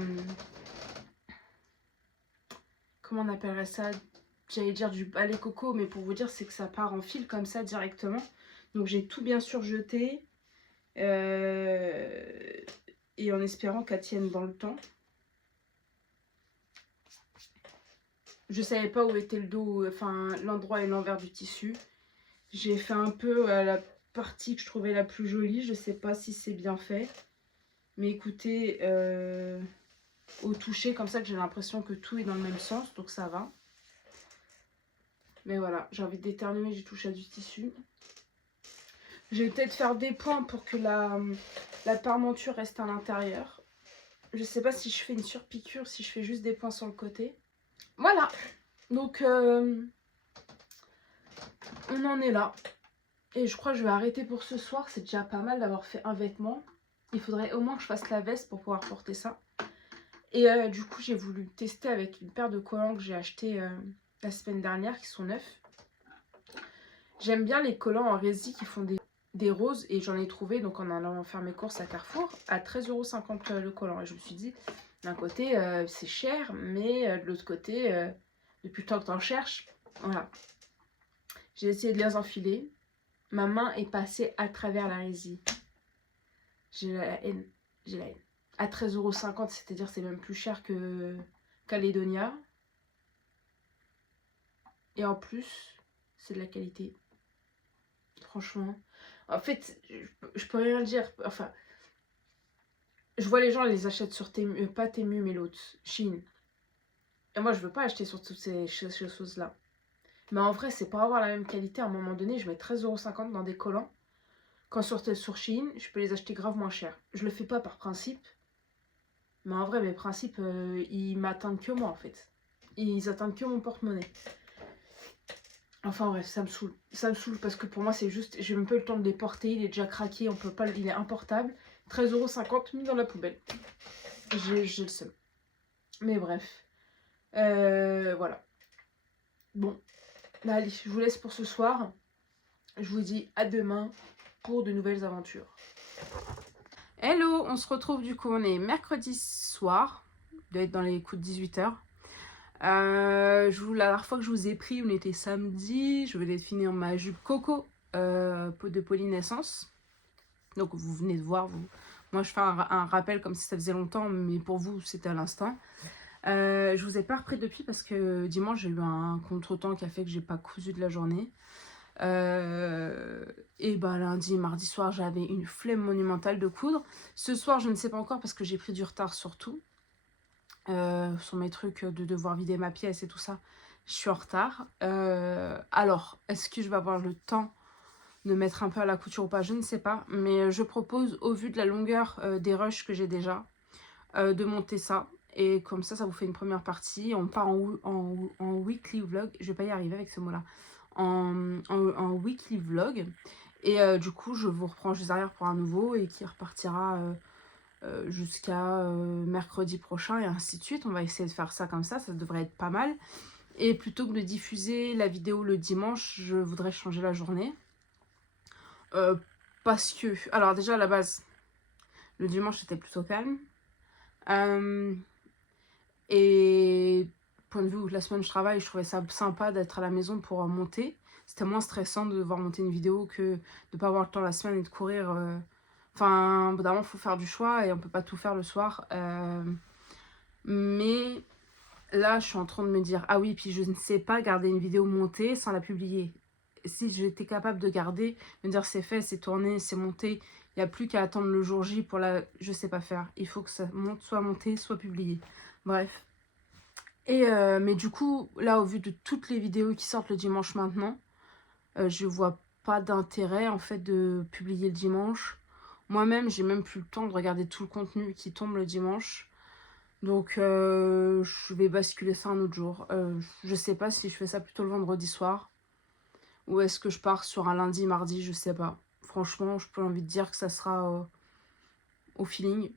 Comment on appellerait ça? J'allais dire du balai coco, mais pour vous dire, c'est que ça part en fil comme ça directement. Donc j'ai tout bien sûr jeté. Et en espérant qu'elle tienne dans le temps. Je savais pas où était le dos, enfin l'endroit et l'envers du tissu. J'ai fait un peu la partie que je trouvais la plus jolie. Je sais pas si c'est bien fait. Mais écoutez, au toucher comme ça que j'ai l'impression que tout est dans le même sens. Donc ça va. Mais voilà, j'ai envie d'éternuer, j'ai touché à du tissu. Je vais peut-être faire des points pour que la parmenture reste à l'intérieur. Je sais pas si je fais une surpiqûre, si je fais juste des points sur le côté. Voilà, donc on en est là. Et je crois que je vais arrêter pour ce soir. C'est déjà pas mal d'avoir fait un vêtement. Il faudrait au moins que je fasse la veste pour pouvoir porter ça. Et du coup, j'ai voulu tester avec une paire de collants que j'ai acheté la semaine dernière, qui sont neufs. J'aime bien les collants en résille qui font des roses. Et j'en ai trouvé donc en allant faire mes courses à Carrefour à 13,50 € le collant. Et je me suis dit, d'un côté, c'est cher, mais de l'autre côté, depuis le temps que t'en cherches, voilà. J'ai essayé de les enfiler. Ma main est passée à travers la résille. J'ai la haine. J'ai la haine. À 13,50 €, c'est-à-dire c'est même plus cher que Caledonia. Et en plus, c'est de la qualité. Franchement. En fait, je peux rien dire. Enfin, je vois les gens, ils les achètent sur Temu, pas Temu, mais l'autre, Shein. Et moi, je veux pas acheter sur toutes ces choses-là. Mais en vrai, c'est pour avoir la même qualité. À un moment donné, je mets 13,50 € dans des collants. Quand sur Shein, je peux les acheter grave moins cher. Je le fais pas par principe. Mais en vrai, mes principes, ils m'atteignent que moi, en fait. Ils atteignent que mon porte-monnaie. Enfin bref, ça me saoule. Ça me saoule parce que pour moi, c'est juste... J'ai même pas eu le temps de les porter. Il est déjà craqué, on peut pas... Il est importable. 13,50 € mis dans la poubelle. J'ai le seum. Mais bref. Voilà. Bon. Bah, allez, je vous laisse pour ce soir. Je vous dis à demain pour de nouvelles aventures. Hello, on se retrouve du coup, on est mercredi soir. Il doit être dans les coups de 18 h. La dernière fois que je vous ai pris, on était samedi. Je venais de finir ma jupe Coco de Polynessence. Donc vous venez de voir, vous. Moi je fais un rappel comme si ça faisait longtemps, mais pour vous c'était à l'instant. Je vous ai pas repris depuis parce que dimanche j'ai eu un contretemps qui a fait que j'ai pas cousu de la journée. Et bah lundi, mardi soir j'avais une flemme monumentale de coudre. Ce soir je ne sais pas encore parce que j'ai pris du retard sur tout. Sur mes trucs de devoir vider ma pièce et tout ça. Je suis en retard. Alors, est-ce que je vais avoir le temps de mettre un peu à la couture ou pas? Je ne sais pas. Mais je propose, au vu de la longueur des rushs que j'ai déjà, de monter ça. Et comme ça vous fait une première partie. On part en weekly vlog. Je vais pas y arriver avec ce mot-là. En weekly vlog. Et du coup, je vous reprends juste derrière pour un nouveau et qui repartira jusqu'à mercredi prochain et ainsi de suite. On va essayer de faire ça comme ça devrait être pas mal. Et plutôt que de diffuser la vidéo le dimanche, je voudrais changer la journée. Parce que, alors déjà à la base, le dimanche c'était plutôt calme. Et point de vue où la semaine je travaille, je trouvais ça sympa d'être à la maison pour monter. C'était moins stressant de devoir monter une vidéo que de ne pas avoir le temps la semaine et de courir. Enfin, évidemment, il faut faire du choix et on peut pas tout faire le soir. Mais là, je suis en train de me dire, ah oui, puis je ne sais pas garder une vidéo montée sans la publier. Si j'étais capable de garder, me dire c'est fait, c'est tourné, c'est monté, il n'y a plus qu'à attendre le jour J pour la... Je sais pas faire. Il faut que ça monte, soit monté, soit publié. Bref. Et mais du coup, là, au vu de toutes les vidéos qui sortent le dimanche maintenant, je vois pas d'intérêt en fait de publier le dimanche. Moi-même, j'ai même plus le temps de regarder tout le contenu qui tombe le dimanche. Donc, je vais basculer ça un autre jour. Je sais pas si je fais ça plutôt le vendredi soir. Ou est-ce que je pars sur un lundi, mardi, je sais pas. Franchement, je peux envie de dire que ça sera au feeling.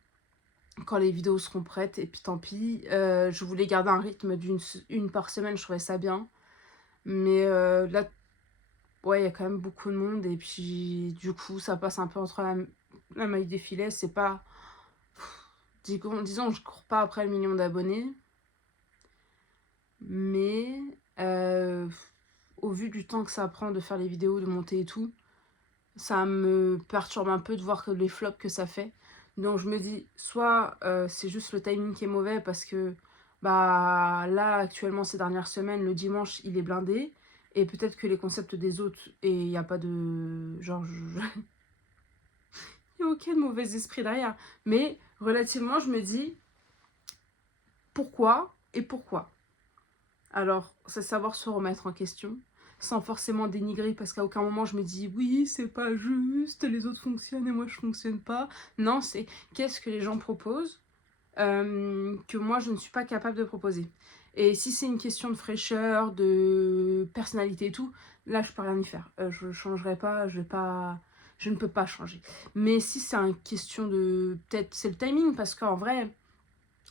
Quand les vidéos seront prêtes. Et puis tant pis. Je voulais garder un rythme d'une par semaine, je trouvais ça bien. Mais là, ouais, il y a quand même beaucoup de monde. Et puis, du coup, ça passe un peu entre la maille des filets. C'est pas... Disons, je cours pas après le million d'abonnés. Mais au vu du temps que ça prend de faire les vidéos, de monter et tout, ça me perturbe un peu de voir que les flops que ça fait. Donc je me dis, soit c'est juste le timing qui est mauvais parce que bah là, actuellement, ces dernières semaines, le dimanche, il est blindé. Et peut-être que les concepts des autres, et il n'y a pas de... Genre, il n'y a aucun mauvais esprit derrière. Mais relativement, je me dis, pourquoi et pourquoi? Alors, c'est savoir se remettre en question, sans forcément dénigrer, parce qu'à aucun moment je me dis, oui, c'est pas juste, les autres fonctionnent et moi je fonctionne pas. Non, c'est qu'est-ce que les gens proposent que moi je ne suis pas capable de proposer. Et si c'est une question de fraîcheur, de personnalité et tout, là je peux rien y faire. Je changerai pas, je ne peux pas changer. Mais si c'est une question de... Peut-être c'est le timing, parce qu'en vrai,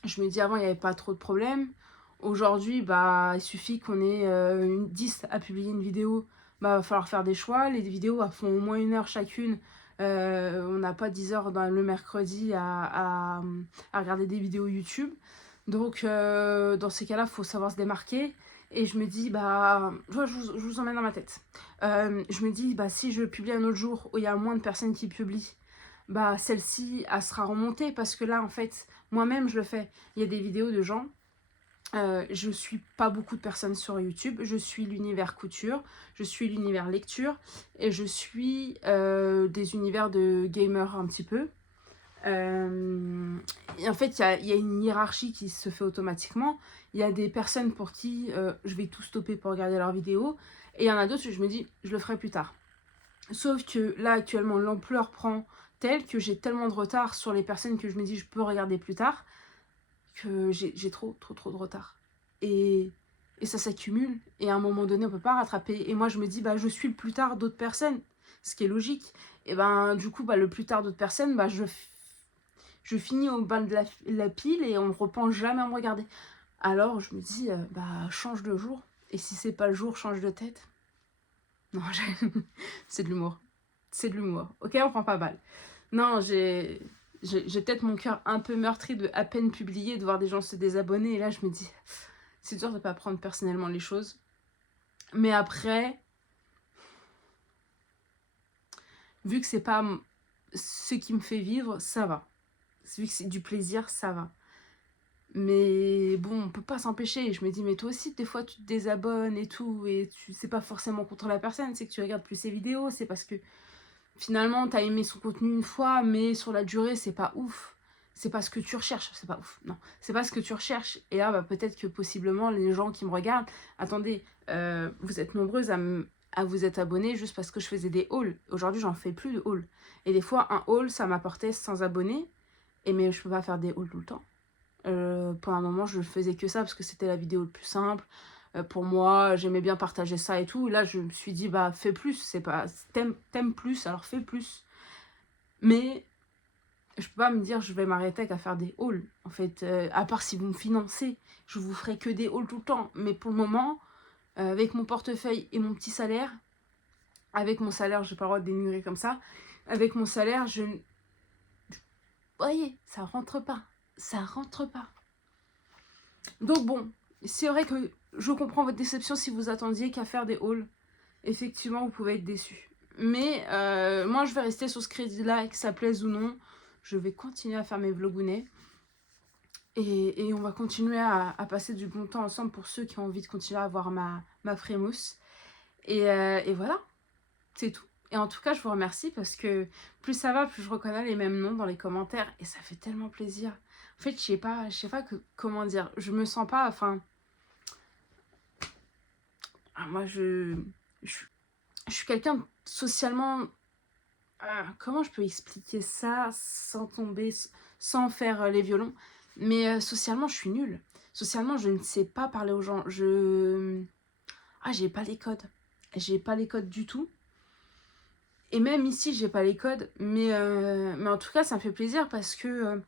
je me dis avant il n'y avait pas trop de problèmes. Aujourd'hui, bah, il suffit qu'on ait 10 à publier une vidéo. Bah, va falloir faire des choix. Les vidéos elles font au moins 1 heure chacune. On n'a pas 10 heures le mercredi à regarder des vidéos YouTube. Donc, dans ces cas-là, il faut savoir se démarquer. Et je me dis, bah, je vous emmène dans ma tête. Je me dis, bah, si je publie un autre jour où il y a moins de personnes qui publient, bah, celle-ci, elle sera remontée. Parce que là, en fait, moi-même, je le fais. Il y a des vidéos de gens. Je suis pas beaucoup de personnes sur YouTube, je suis l'univers couture, je suis l'univers lecture et je suis des univers de gamers un petit peu. Et en fait, il y a une hiérarchie qui se fait automatiquement. Il y a des personnes pour qui je vais tout stopper pour regarder leurs vidéos et il y en a d'autres où je me dis, je le ferai plus tard. Sauf que là, actuellement, l'ampleur prend telle que j'ai tellement de retard sur les personnes que je me dis, je peux regarder plus tard, que j'ai trop de retard. Et ça s'accumule. Et à un moment donné, on peut pas rattraper. Et moi, je me dis, bah, je suis le plus tard d'autres personnes. Ce qui est logique. Et ben, du coup, bah, le plus tard d'autres personnes, bah, je finis au bas de la pile et on ne repense jamais à me regarder. Alors, je me dis, bah, change de jour. Et si c'est pas le jour, change de tête. Non, c'est de l'humour. C'est de l'humour. Ok, on prend pas mal. Non, j'ai peut-être mon cœur un peu meurtri de à peine publier, de voir des gens se désabonner. Et là, je me dis, c'est dur de ne pas prendre personnellement les choses. Mais après, vu que c'est pas ce qui me fait vivre, ça va. Vu que c'est du plaisir, ça va. Mais bon, on peut pas s'empêcher. Je me dis, mais toi aussi, des fois, tu te désabonnes et tout. Et c'est pas forcément contre la personne, c'est que tu regardes plus ses vidéos. C'est parce que finalement, t'as aimé son contenu une fois, mais sur la durée, c'est pas ouf. C'est pas ce que tu recherches, c'est pas ouf. Non, c'est pas ce que tu recherches. Et là, bah, peut-être que possiblement, les gens qui me regardent, attendez, vous êtes nombreuses à vous être abonnés juste parce que je faisais des hauls. Aujourd'hui, j'en fais plus de hauls. Et des fois, un haul, ça m'apportait 100 abonnés. Et mais je peux pas faire des hauls tout le temps. Pour un moment, je faisais que ça parce que c'était la vidéo le plus simple. Pour moi, j'aimais bien partager ça et tout. Là, je me suis dit, bah, fais plus. C'est pas... T'aimes plus, alors fais plus. Mais je peux pas me dire je vais m'arrêter qu'à faire des hauls. En fait, à part si vous me financez, je vous ferai que des hauls tout le temps. Mais pour le moment, avec mon portefeuille et mon petit salaire, avec mon salaire, j'ai pas le droit de dénigrer comme ça. Avec mon salaire, vous voyez, ça rentre pas. Ça rentre pas. Donc bon, c'est vrai que je comprends votre déception si vous attendiez qu'à faire des hauls. Effectivement, vous pouvez être déçus. Mais moi, je vais rester sur ce crédit-là, que ça plaise ou non. Je vais continuer à faire mes vlogounets. Et on va continuer à passer du bon temps ensemble pour ceux qui ont envie de continuer à voir ma frémousse. Et voilà, c'est tout. Et en tout cas, je vous remercie parce que plus ça va, plus je reconnais les mêmes noms dans les commentaires. Et ça fait tellement plaisir. En fait, je sais pas comment dire. Je me sens pas, enfin... moi, je suis quelqu'un de socialement... comment je peux expliquer ça sans tomber, sans faire les violons? Mais socialement, je suis nulle. Socialement, je ne sais pas parler aux gens. J'ai pas les codes. J'ai pas les codes du tout. Et même ici, j'ai pas les codes. Mais en tout cas, ça me fait plaisir parce que...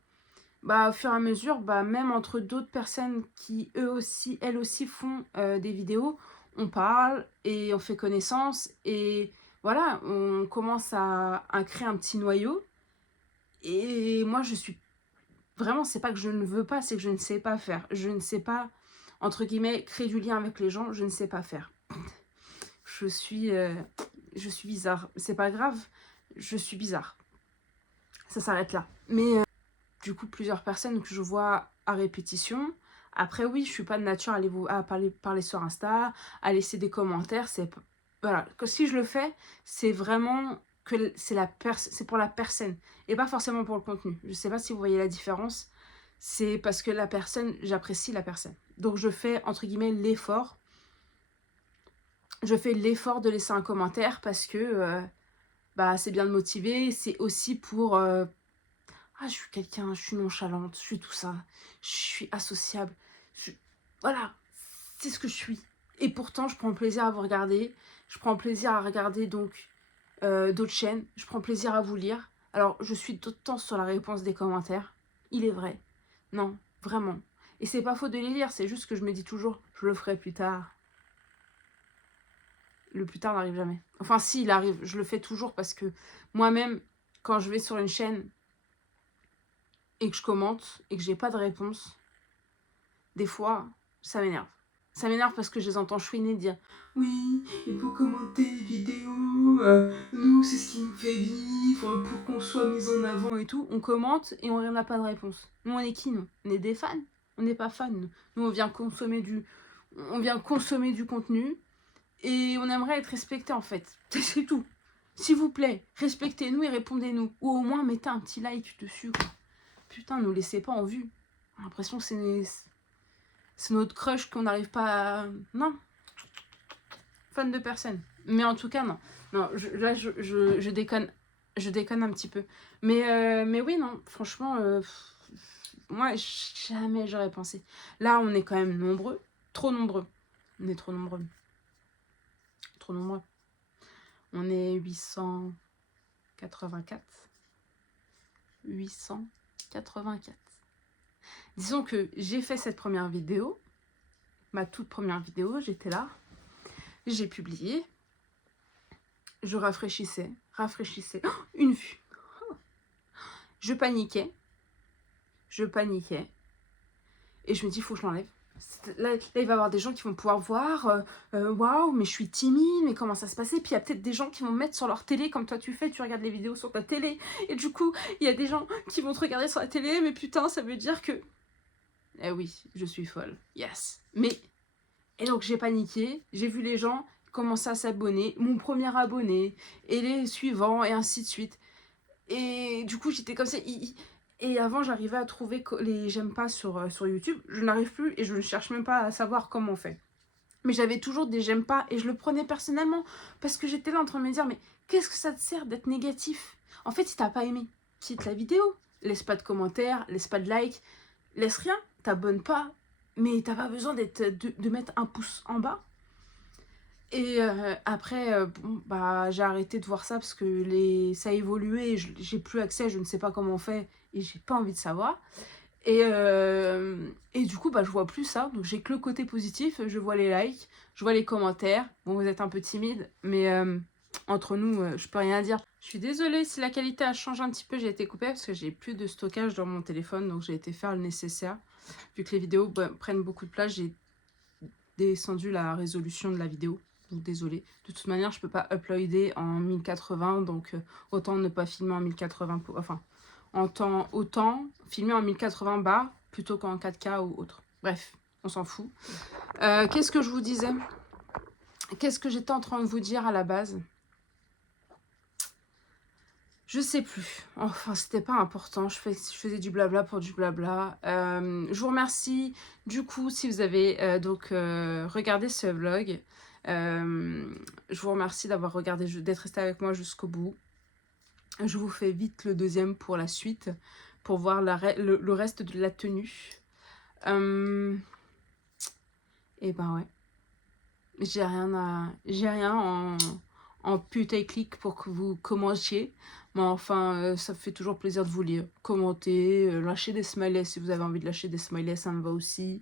au fur et à mesure, même entre d'autres personnes qui, elles aussi font des vidéos, on parle et on fait connaissance. Et voilà, on commence à créer un petit noyau. Et moi, je suis... Vraiment, c'est pas que je ne veux pas, c'est que je ne sais pas faire. Je ne sais pas, entre guillemets, créer du lien avec les gens, je ne sais pas faire. Je suis bizarre. C'est pas grave, je suis bizarre. Ça s'arrête là. Mais du coup, plusieurs personnes que je vois à répétition. Après, oui, je suis pas de nature à parler sur Insta, à laisser des commentaires. Voilà, que si je le fais, c'est vraiment que c'est pour la personne et pas forcément pour le contenu. Je sais pas si vous voyez la différence. C'est parce que la personne, j'apprécie la personne. Donc je fais, entre guillemets, l'effort. Je fais l'effort de laisser un commentaire parce que c'est bien de motiver. C'est aussi pour... je suis nonchalante, je suis tout ça. Je suis associable. Voilà, c'est ce que je suis. Et pourtant, je prends plaisir à vous regarder. Je prends plaisir à regarder donc d'autres chaînes. Je prends plaisir à vous lire. Alors, je suis tout le temps sur la réponse des commentaires. Il est vrai. Non, vraiment. Et c'est pas faux de les lire, c'est juste que je me dis toujours, je le ferai plus tard. Le plus tard n'arrive jamais. Enfin, si, il arrive. Je le fais toujours parce que moi-même, quand je vais sur une chaîne et que je commente et que j'ai pas de réponse, des fois, ça m'énerve. Ça m'énerve parce que je les entends chouiner dire « Oui, il faut commenter les vidéos, nous, c'est ce qui nous fait vivre, pour qu'on soit mis en avant et tout. » On commente et on n'a pas de réponse. Nous, on est qui, nous? On est des fans? On n'est pas fans, nous. Nous, on vient consommer du contenu et on aimerait être respecté, en fait. C'est tout. S'il vous plaît, respectez-nous et répondez-nous. Ou au moins, mettez un petit like dessus, quoi. Putain, nous laissez pas en vue. J'ai l'impression que c'est notre crush qu'on n'arrive pas à... Non. Fan de personne. Mais en tout cas, non. Non, je déconne. Je déconne un petit peu. Mais oui, non. Franchement, moi, jamais j'aurais pensé. Là, on est quand même nombreux. Trop nombreux. On est trop nombreux. Trop nombreux. On est 884. 884. Disons que j'ai fait cette première vidéo, ma toute première vidéo, j'étais là, j'ai publié, je rafraîchissais, oh, une vue. Je paniquais, et je me dis, il faut que je l'enlève. Là, il va y avoir des gens qui vont pouvoir voir, waouh, mais je suis timide, mais comment ça se passait? Puis il y a peut-être des gens qui vont me mettre sur leur télé, comme toi tu fais, tu regardes les vidéos sur ta télé, et du coup, il y a des gens qui vont te regarder sur la télé, mais putain, ça veut dire que... Eh oui, je suis folle, yes. Et donc j'ai paniqué, j'ai vu les gens commencer à s'abonner, mon premier abonné, et les suivants, et ainsi de suite. Et du coup, j'étais comme ça... Et avant, j'arrivais à trouver les j'aime pas sur YouTube. Je n'arrive plus et je ne cherche même pas à savoir comment on fait. Mais j'avais toujours des j'aime pas et je le prenais personnellement parce que j'étais là en train de me dire mais qu'est-ce que ça te sert d'être négatif? En fait, si t'as pas aimé, quitte la vidéo. Laisse pas de commentaires, laisse pas de like, laisse rien. T'abonnes pas, mais t'as pas besoin de mettre un pouce en bas. Et après, bon, bah, j'ai arrêté de voir ça parce que ça a évolué, j'ai plus accès, je ne sais pas comment on fait et j'ai pas envie de savoir. Et du coup, bah, je vois plus ça, donc j'ai que le côté positif, je vois les likes, je vois les commentaires. Bon, vous êtes un peu timide, mais entre nous, je peux rien dire. Je suis désolée si la qualité a changé un petit peu, j'ai été coupée parce que j'ai plus de stockage dans mon téléphone, donc j'ai été faire le nécessaire. Vu que les vidéos prennent beaucoup de place, j'ai descendu la résolution de la vidéo. Donc désolée. De toute manière, je peux pas uploader en 1080, donc autant ne pas filmer en 1080, enfin, autant filmer en 1080 bas plutôt qu'en 4K ou autre. Bref, on s'en fout. Qu'est-ce que je vous disais? Qu'est-ce que j'étais en train de vous dire à la base? Je sais plus. Enfin, c'était pas important. Je faisais du blabla pour du blabla. Je vous remercie du coup si vous avez regardé ce vlog. Je vous remercie d'avoir regardé, d'être resté avec moi jusqu'au bout. Je vous fais vite le deuxième pour la suite, pour voir le reste de la tenue. Et ben ouais. J'ai rien en putaclic pour que vous commentiez. Mais enfin, ça fait toujours plaisir de vous lire. Commentez, lâchez des smileys si vous avez envie de lâcher des smileys, ça me va aussi.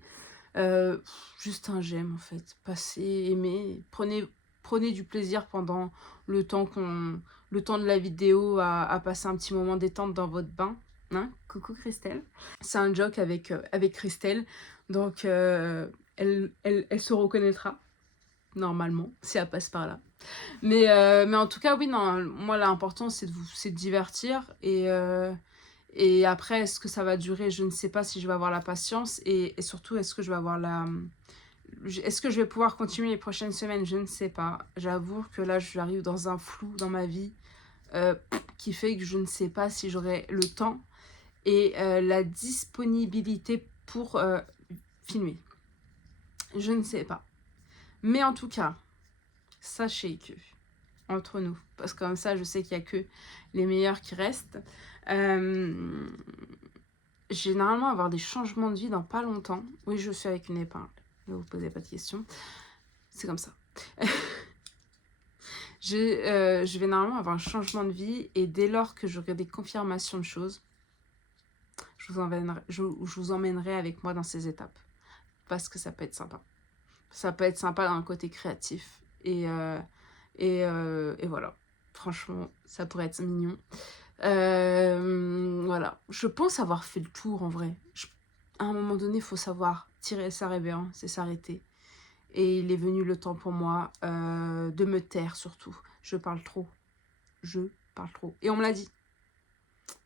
Juste un j'aime en fait. Passez, aimez, prenez du plaisir pendant le temps de la vidéo à passer un petit moment détente dans votre bain. Hein? Coucou Christelle. C'est un joke avec Christelle. Donc elle se reconnaîtra. Normalement, si elle passe par là. Mais en tout cas, oui, non, moi l'important c'est de divertir et après, est-ce que ça va durer? Je ne sais pas si je vais avoir la patience et surtout, est-ce que je vais avoir est-ce que je vais pouvoir continuer les prochaines semaines? Je ne sais pas. J'avoue que là, j'arrive dans un flou dans ma vie qui fait que je ne sais pas si j'aurai le temps et la disponibilité pour filmer. Je ne sais pas. Mais en tout cas, sachez que, entre nous, parce que comme ça, je sais qu'il n'y a que les meilleurs qui restent. Généralement, avoir des changements de vie dans pas longtemps. Oui, je suis avec une épingle. Ne vous posez pas de questions. C'est comme ça. Je vais normalement avoir un changement de vie et dès lors que j'aurai des confirmations de choses, je vous emmènerai avec moi dans ces étapes. Parce que ça peut être sympa. Ça peut être sympa d'un côté créatif. Et voilà. Franchement, ça pourrait être mignon. Voilà. Je pense avoir fait le tour en vrai. À un moment donné, il faut savoir tirer sa révérence, c'est s'arrêter. Et il est venu le temps pour moi de me taire surtout. Je parle trop. Et on me l'a dit.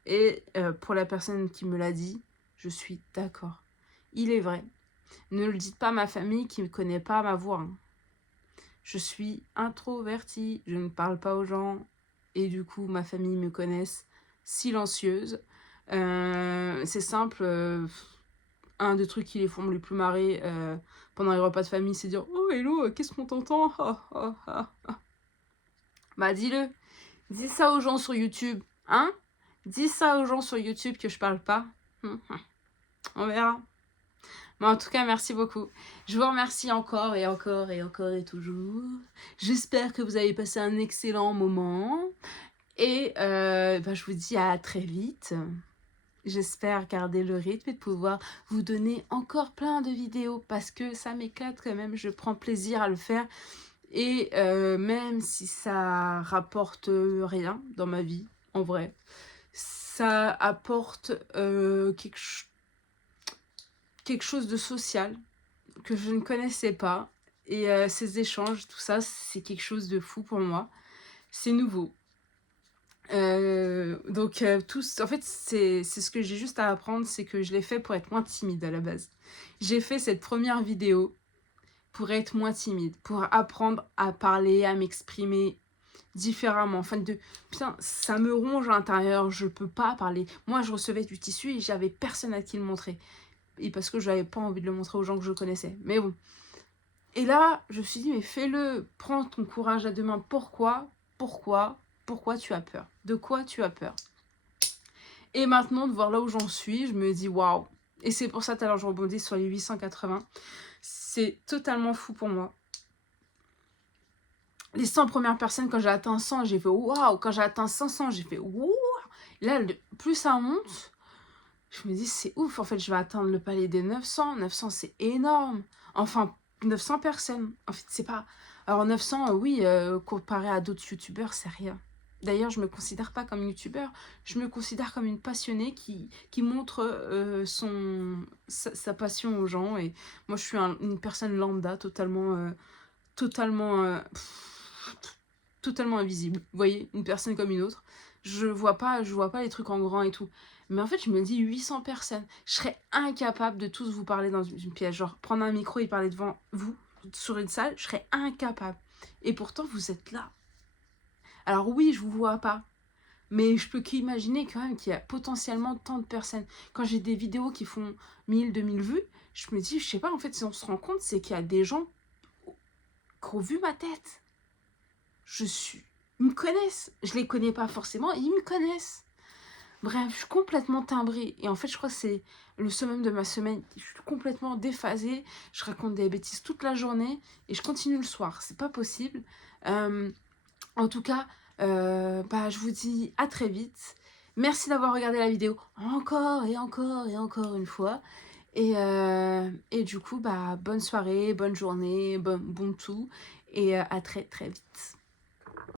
Et pour la personne qui me l'a dit, je suis d'accord. Il est vrai. Ne le dites pas à ma famille qui ne connaît pas ma voix. Hein. Je suis introvertie, je ne parle pas aux gens. Et du coup, ma famille me connaisse silencieuse. C'est simple. Un des trucs qui les font le plus marrer pendant les repas de famille, c'est dire « Oh, hello, qu'est-ce qu'on t'entend ?» Bah, dis-le. Dis ça aux gens sur YouTube. Hein? Dis ça aux gens sur YouTube que je parle pas. On verra. Mais en tout cas, merci beaucoup. Je vous remercie encore et toujours. J'espère que vous avez passé un excellent moment. Et je vous dis à très vite. J'espère garder le rythme et de pouvoir vous donner encore plein de vidéos parce que ça m'éclate quand même. Je prends plaisir à le faire. Et même si ça rapporte rien dans ma vie, en vrai, ça apporte quelque chose de social que je ne connaissais pas. Et ces échanges, tout ça, c'est quelque chose de fou pour moi. C'est nouveau. En fait, c'est ce que j'ai juste à apprendre, c'est que je l'ai fait pour être moins timide à la base. J'ai fait cette première vidéo pour être moins timide, pour apprendre à parler, à m'exprimer différemment. Enfin, putain, ça me ronge à l'intérieur, je peux pas parler. Moi, je recevais du tissu et j'avais personne à qui le montrer. Et parce que j'avais pas envie de le montrer aux gens que je connaissais. Mais bon. Et là, je me suis dit, mais fais-le, prends ton courage à deux mains. Pourquoi tu as peur? De quoi tu as peur? Et maintenant, de voir là où j'en suis, je me dis, waouh. Et c'est pour ça, tout à l'heure, je rebondis sur les 880. C'est totalement fou pour moi. les 100 premières personnes, quand j'ai atteint 100, j'ai fait waouh. Quand j'ai atteint 500, j'ai fait waouh. Là, plus ça monte, je me dis c'est ouf. En fait, je vais atteindre le palier des 900. 900, c'est énorme. Enfin, 900 personnes. En fait, c'est pas... Alors 900, oui, comparé à d'autres youtubeurs, c'est rien. D'ailleurs, je me considère pas comme youtubeur, je me considère comme une passionnée qui montre sa passion aux gens. Et moi, je suis une personne lambda, totalement, totalement invisible. Vous voyez, une personne comme une autre. Je vois pas les trucs en grand et tout. Mais en fait, je me dis 800 personnes. Je serais incapable de tous vous parler dans une pièce. Genre, prendre un micro et parler devant vous, sur une salle, je serais incapable. Et pourtant, vous êtes là. Alors oui, je vous vois pas. Mais je peux qu'imaginer quand même qu'il y a potentiellement tant de personnes. Quand j'ai des vidéos qui font 1000, 2000 vues, je me dis, je sais pas, en fait, si on se rend compte, c'est qu'il y a des gens qui ont vu ma tête. Ils me connaissent. Je les connais pas forcément, ils me connaissent. Bref, je suis complètement timbrée. Et en fait, je crois que c'est le summum de ma semaine. Je suis complètement déphasée. Je raconte des bêtises toute la journée et je continue le soir. C'est pas possible. En tout cas, je vous dis à très vite. Merci d'avoir regardé la vidéo encore et encore et encore une fois. Et du coup, bonne soirée, bonne journée, bon tout. Et à très très vite.